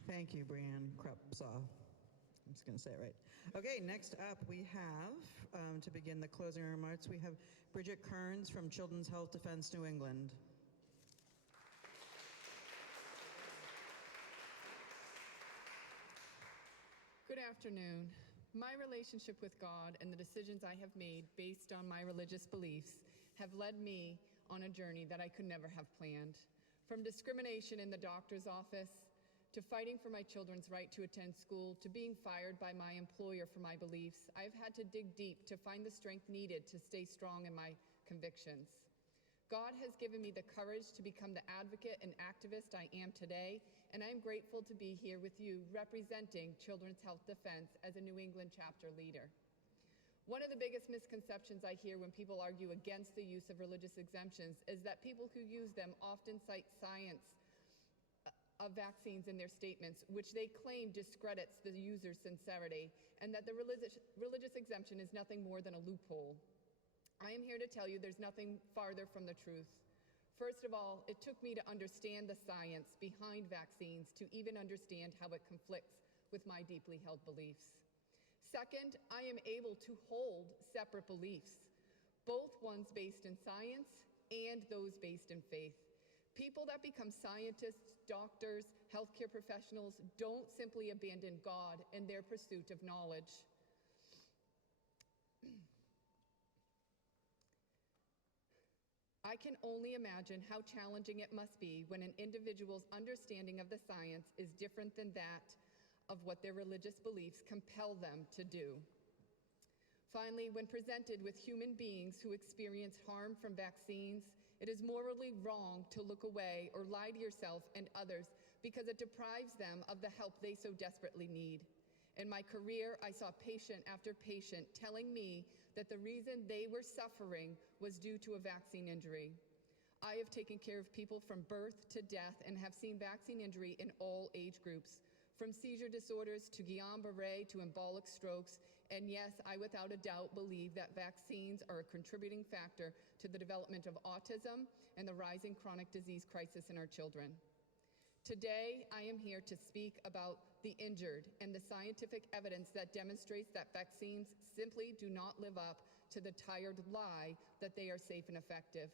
Thank you, Brianne Krupsaw. I'm just going to say it right. Okay, next up we have, to begin the closing remarks, we have Bridget Kearrns from Children's Health Defense New England. Good afternoon. My relationship with God and the decisions I have made based on my religious beliefs have led me on a journey that I could never have planned. From discrimination in the doctor's office, to fighting for my children's right to attend school, to being fired by my employer for my beliefs, I've had to dig deep to find the strength needed to stay strong in my convictions. God has given me the courage to become the advocate and activist I am today, and I'm grateful to be here with you representing Children's Health Defense as a New England chapter leader. One of the biggest misconceptions I hear when people argue against the use of religious exemptions is that people who use them often cite science of vaccines in their statements, which they claim discredits the user's sincerity, and that the religious exemption is nothing more than a loophole. I am here to tell you there's nothing farther from the truth. First of all, it took me to understand the science behind vaccines to even understand how it conflicts with my deeply held beliefs. Second, I am able to hold separate beliefs, both ones based in science and those based in faith. People that become scientists, doctors, healthcare professionals don't simply abandon God in their pursuit of knowledge. I can only imagine how challenging it must be when an individual's understanding of the science is different than that of what their religious beliefs compel them to do. Finally, when presented with human beings who experience harm from vaccines, it is morally wrong to look away or lie to yourself and others because it deprives them of the help they so desperately need. In my career, I saw patient after patient telling me that the reason they were suffering was due to a vaccine injury. I have taken care of people from birth to death and have seen vaccine injury in all age groups, from seizure disorders to Guillain-Barré to embolic strokes, and yes, I without a doubt believe that vaccines are a contributing factor to the development of autism and the rising chronic disease crisis in our children. Today, I am here to speak about the injured and the scientific evidence that demonstrates that vaccines simply do not live up to the tired lie that they are safe and effective.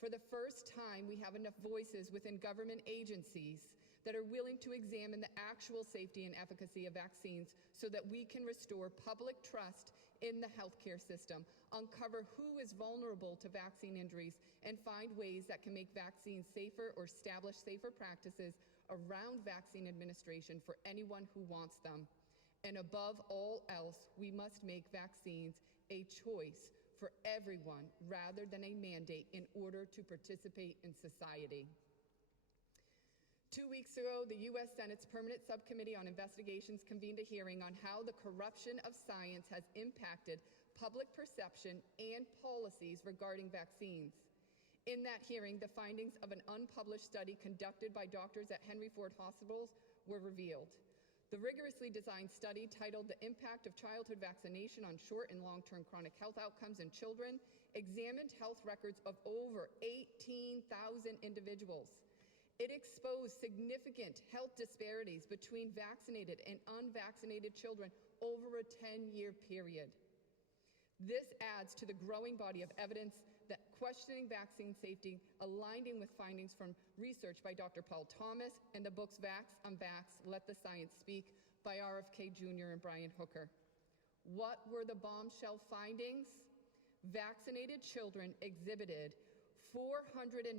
For the first time, we have enough voices within government agencies that are willing to examine the actual safety and efficacy of vaccines so that we can restore public trust in the healthcare system, uncover who is vulnerable to vaccine injuries, and find ways that can make vaccines safer or establish safer practices around vaccine administration for anyone who wants them. And above all else, we must make vaccines a choice for everyone rather than a mandate in order to participate in society. 2 weeks ago, the U.S. Senate's Permanent Subcommittee on Investigations convened a hearing on how the corruption of science has impacted public perception and policies regarding vaccines. In that hearing, the findings of an unpublished study conducted by doctors at Henry Ford Hospitals were revealed. The rigorously designed study, titled The Impact of Childhood Vaccination on Short and Long-Term Chronic Health Outcomes in Children, examined health records of over 18,000 individuals. It exposed significant health disparities between vaccinated and unvaccinated children over a 10-year period. This adds to the growing body of evidence that questioning vaccine safety, aligning with findings from research by Dr. Paul Thomas and the books Vax, Unvax, Let the Science Speak by RFK Jr. and Brian Hooker. What were the bombshell findings? Vaccinated children exhibited 496%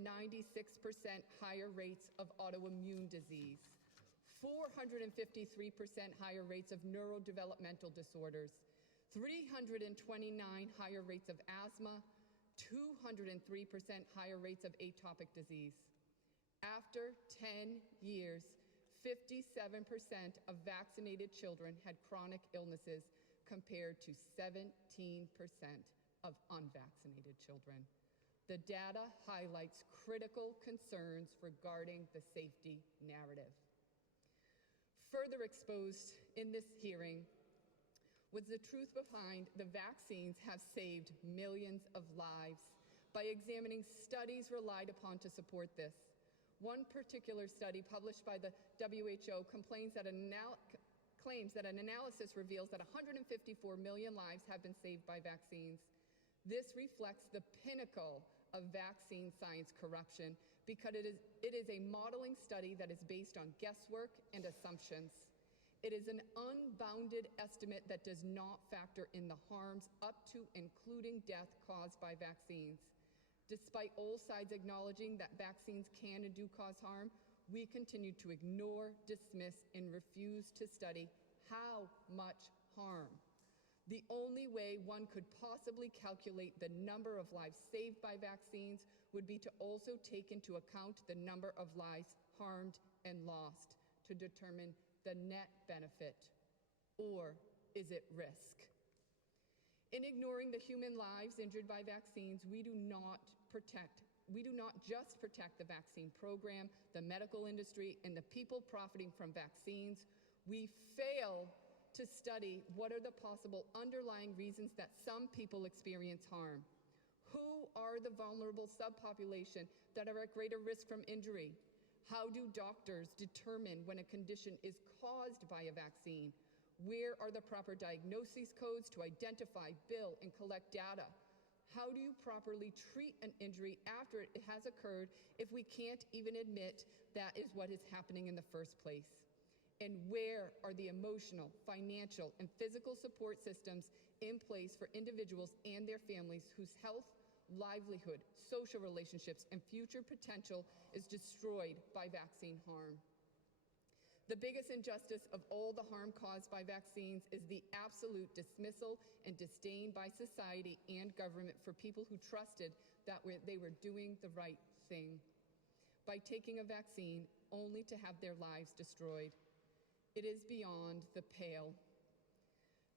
higher rates of autoimmune disease, 453% higher rates of neurodevelopmental disorders, 329 higher rates of asthma, 203% higher rates of atopic disease. After 10 years, 57% of vaccinated children had chronic illnesses compared to 17% of unvaccinated children. The data highlights critical concerns regarding the safety narrative. Further exposed in this hearing was the truth behind the vaccines have saved millions of lives by examining studies relied upon to support this. One particular study published by the WHO claims that an analysis reveals that 154 million lives have been saved by vaccines. This reflects the pinnacle of vaccine science corruption because it is a modeling study that is based on guesswork and assumptions. It is an unbounded estimate that does not factor in the harms up to including death caused by vaccines. Despite all sides acknowledging that vaccines can and do cause harm, we continue to ignore, dismiss, and refuse to study how much harm. The only way one could possibly calculate the number of lives saved by vaccines would be to also take into account the number of lives harmed and lost to determine the net benefit, or is it risk? In ignoring the human lives injured by vaccines, we do not just protect the vaccine program, the medical industry, and the people profiting from vaccines. We fail to study what are the possible underlying reasons that some people experience harm. Who are the vulnerable subpopulation that are at greater risk from injury? How do doctors determine when a condition is caused by a vaccine? Where are the proper diagnosis codes to identify, bill, and collect data? How do you properly treat an injury after it has occurred if we can't even admit that is what is happening in the first place? And where are the emotional, financial, and physical support systems in place for individuals and their families whose health, livelihood, social relationships, and future potential is destroyed by vaccine harm? The biggest injustice of all the harm caused by vaccines is the absolute dismissal and disdain by society and government for people who trusted that they were doing the right thing by taking a vaccine only to have their lives destroyed. It is beyond the pale.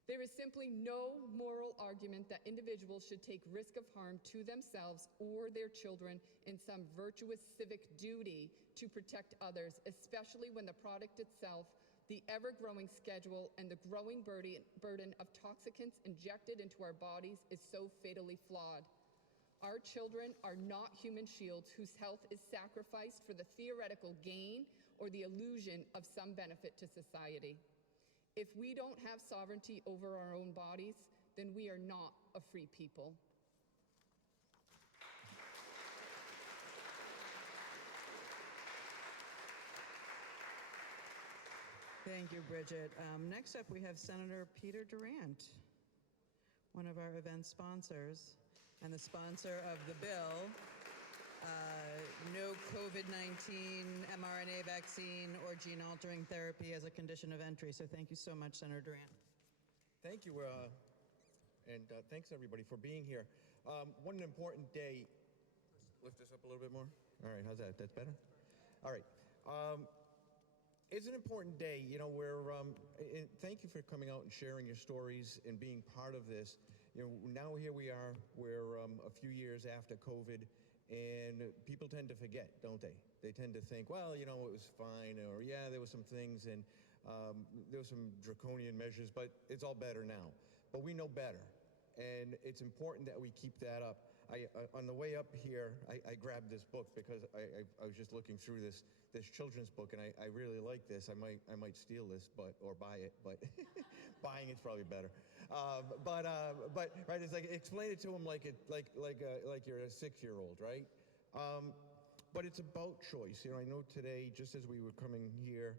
There is simply no moral argument that individuals should take risk of harm to themselves or their children in some virtuous civic duty to protect others, especially when the product itself, the ever-growing schedule, and the growing burden of toxicants injected into our bodies is so fatally flawed. Our children are not human shields whose health is sacrificed for the theoretical gain or the illusion of some benefit to society. If we don't have sovereignty over our own bodies, then we are not a free people. Thank you, Bridget. Next up, we have Senator Peter Durant, one of our event sponsors, and the sponsor of the bill, no COVID-19 mRNA vaccine or gene-altering therapy as a condition of entry. So thank you so much, Senator Durant. Thank you, and thanks everybody for being here. What an important day. Lift this up a little bit more. All right, how's that? That's better? All right. It's an important day, you know, where, thank you for coming out and sharing your stories and being part of this. You know, now here we are, we're a few years after COVID, and people tend to forget, don't they? They tend to think, well, you know, it was fine, or yeah, there were some things, and there were some draconian measures, but it's all better now. But we know better, and it's important that we keep that up. On the way up here, I grabbed this book because I was just looking through this children's book, and I really like this. I might steal this, or buy it, but buying it's probably better. But right, it's like explain it to them like you're a 6-year-old, right? But it's about choice. You know, I know today, just as we were coming here,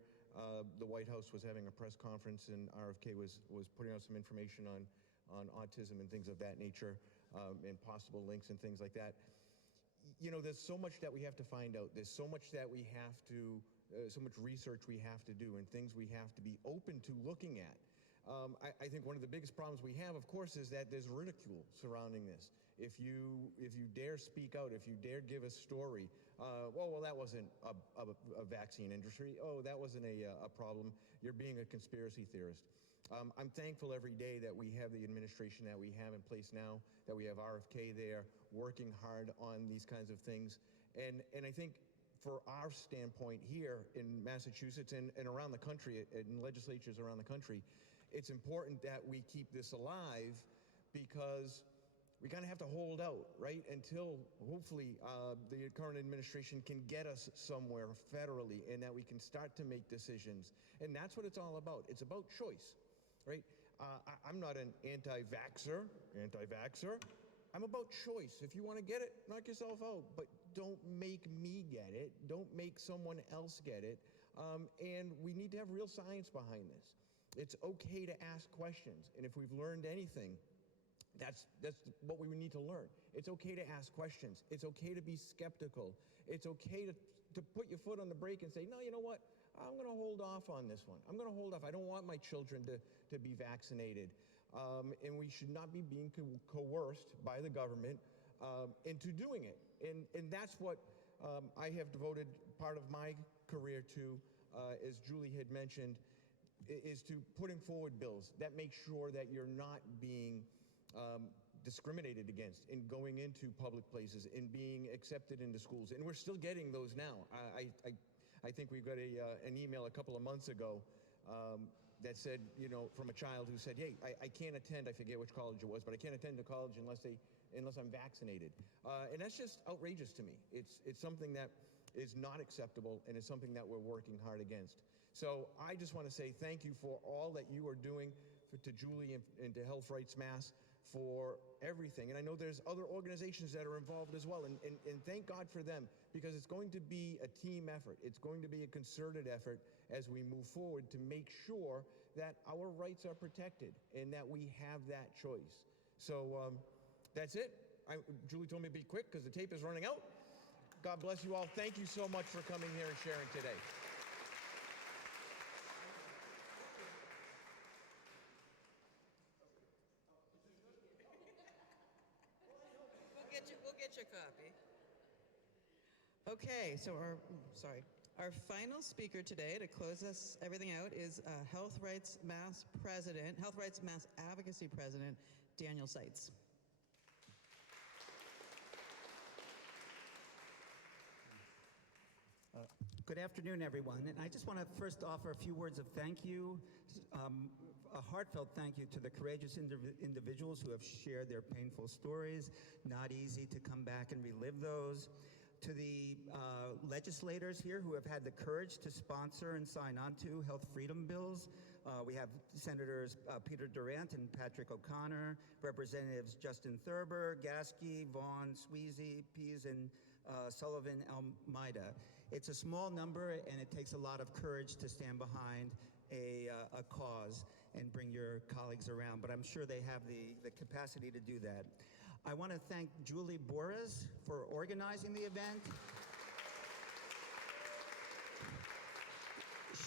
the White House was having a press conference, and RFK was putting out some information on autism and things of that nature. And possible links and things like that. You know, there's so much that we have to find out. There's so much that we have to, so much research we have to do and things we have to be open to looking at. I think one of the biggest problems we have, of course, is that there's ridicule surrounding this. If you dare speak out, if you dare give a story, well, that wasn't a vaccine industry. Oh, that wasn't a problem. You're being a conspiracy theorist. I'm thankful every day that we have the administration that we have in place now, that we have RFK there working hard on these kinds of things. And I think for our standpoint here in Massachusetts and around the country, in legislatures around the country, it's important that we keep this alive because we kind of have to hold out, right, until hopefully the current administration can get us somewhere federally and that we can start to make decisions. And that's what it's all about. It's about choice. Right? I'm not an anti-vaxxer. I'm about choice. If you want to get it, knock yourself out. But don't make me get it. Don't make someone else get it. And we need to have real science behind this. It's okay to ask questions. And if we've learned anything, that's what we need to learn. It's okay to ask questions. It's okay to be skeptical. It's okay to put your foot on the brake and say, no, you know what? I'm going to hold off on this one. I'm going to hold off. I don't want my children to be vaccinated. And we should not be being coerced by the government into doing it. And that's what I have devoted part of my career to, as Julie had mentioned, is to putting forward bills that make sure that you're not being discriminated against in going into public places, in being accepted into schools. And we're still getting those now. I think we got an email a couple of months ago that said, you know, from a child who said, hey, I can't attend, I forget which college it was, but I can't attend the college unless I'm vaccinated. And that's just outrageous to me. It's something that is not acceptable, and it's something that we're working hard against. So I just want to say thank you for all that you are doing to Julie and to Health Rights Mass for everything. And I know there's other organizations that are involved as well, and thank God for them, because it's going to be a team effort. It's going to be a concerted effort as we move forward to make sure that our rights are protected and that we have that choice. So that's it. Julie told me to be quick because the tape is running out. God bless you all. Thank you so much for coming here and sharing today. We'll get your copy. Okay, so our final speaker today to close everything out is Health Rights Mass Advocacy President, Daniel Seitz. Good afternoon, everyone. And I just want to first offer a few words of thank you a heartfelt thank you to the courageous individuals who have shared their painful stories. Not easy to come back and relive those. To the legislators here who have had the courage to sponsor and sign on to health freedom bills. We have Senators Peter Durant and Patrick O'Connor, Representatives Justin Thurber, Gasky, Vaughn, Sweezy, Pease, and Sullivan Almeida. It's a small number, and it takes a lot of courage to stand behind a cause and bring your colleagues around, but I'm sure they have the capacity to do that. I want to thank Julie Booras for organizing the event.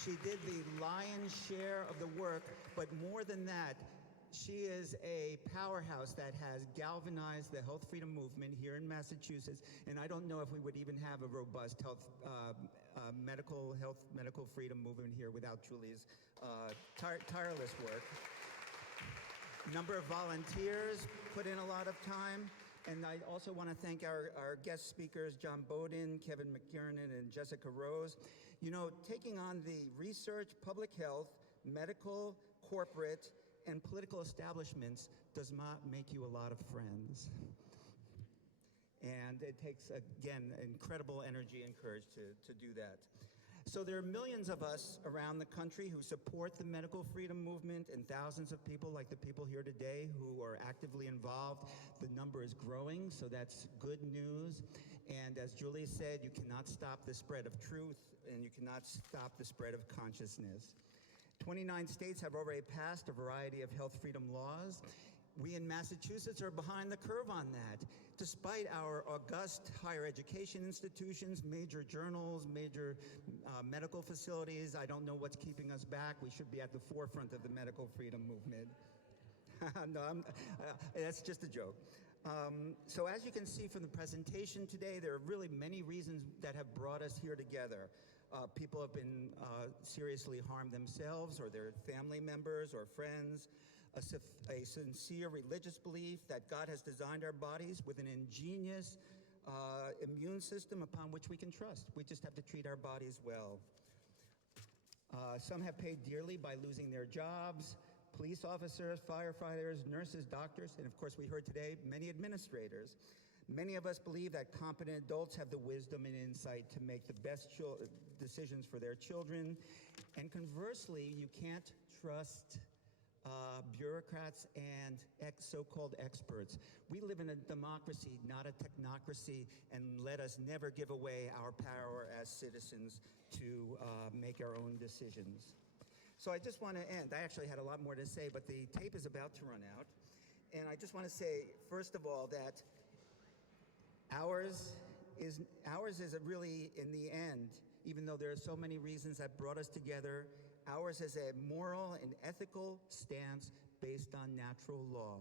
She did the lion's share of the work, but more than that, she is a powerhouse that has galvanized the health freedom movement here in Massachusetts, and I don't know if we would even have a robust medical freedom movement here without Julie's tireless work. Number of volunteers put in a lot of time, and I also want to thank our guest speakers, John Beaudoin, Kevin McKernan, and Jessica Rose. You know, taking on the research, public health, medical, corporate, and political establishments does not make you a lot of friends. And it takes, again, incredible energy and courage to do that. So there are millions of us around the country who support the medical freedom movement, and thousands of people like the people here today who are actively involved. The number is growing, so that's good news. And as Julie said, you cannot stop the spread of truth, and you cannot stop the spread of consciousness. 29 states have already passed a variety of health freedom laws. We in Massachusetts are behind the curve on that. Despite our august higher education institutions, major journals, major medical facilities, I don't know what's keeping us back. We should be at the forefront of the medical freedom movement. No, that's just a joke. So as you can see from the presentation today, there are really many reasons that have brought us here together. People have been seriously harmed themselves or their family members or friends. A sincere religious belief that God has designed our bodies with an ingenious immune system upon which we can trust. We just have to treat our bodies well. Some have paid dearly by losing their jobs. Police officers, firefighters, nurses, doctors, and of course we heard today, many administrators. Many of us believe that competent adults have the wisdom and insight to make the best decisions for their children. And conversely, you can't trust bureaucrats and so-called experts. We live in a democracy, not a technocracy, and let us never give away our power as citizens to make our own decisions. So I just want to end. I actually had a lot more to say, but the tape is about to run out. And I just want to say, first of all, that ours is a really, in the end, even though there are so many reasons that brought us together, ours is a moral and ethical stance based on natural law.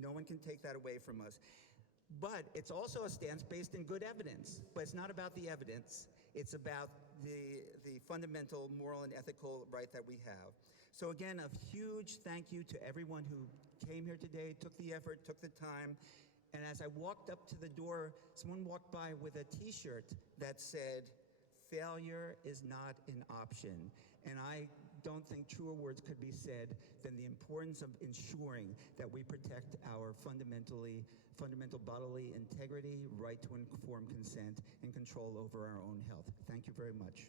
No one can take that away from us. But it's also a stance based in good evidence. But it's not about the evidence. It's about the fundamental moral and ethical right that we have. So again, a huge thank you to everyone who came here today, took the effort, took the time. And as I walked up to the door, someone walked by with a T-shirt that said, "Failure is not an option." And I don't think truer words could be said than the importance of ensuring that we protect our fundamental bodily integrity, right to informed consent, and control over our own health. Thank you very much.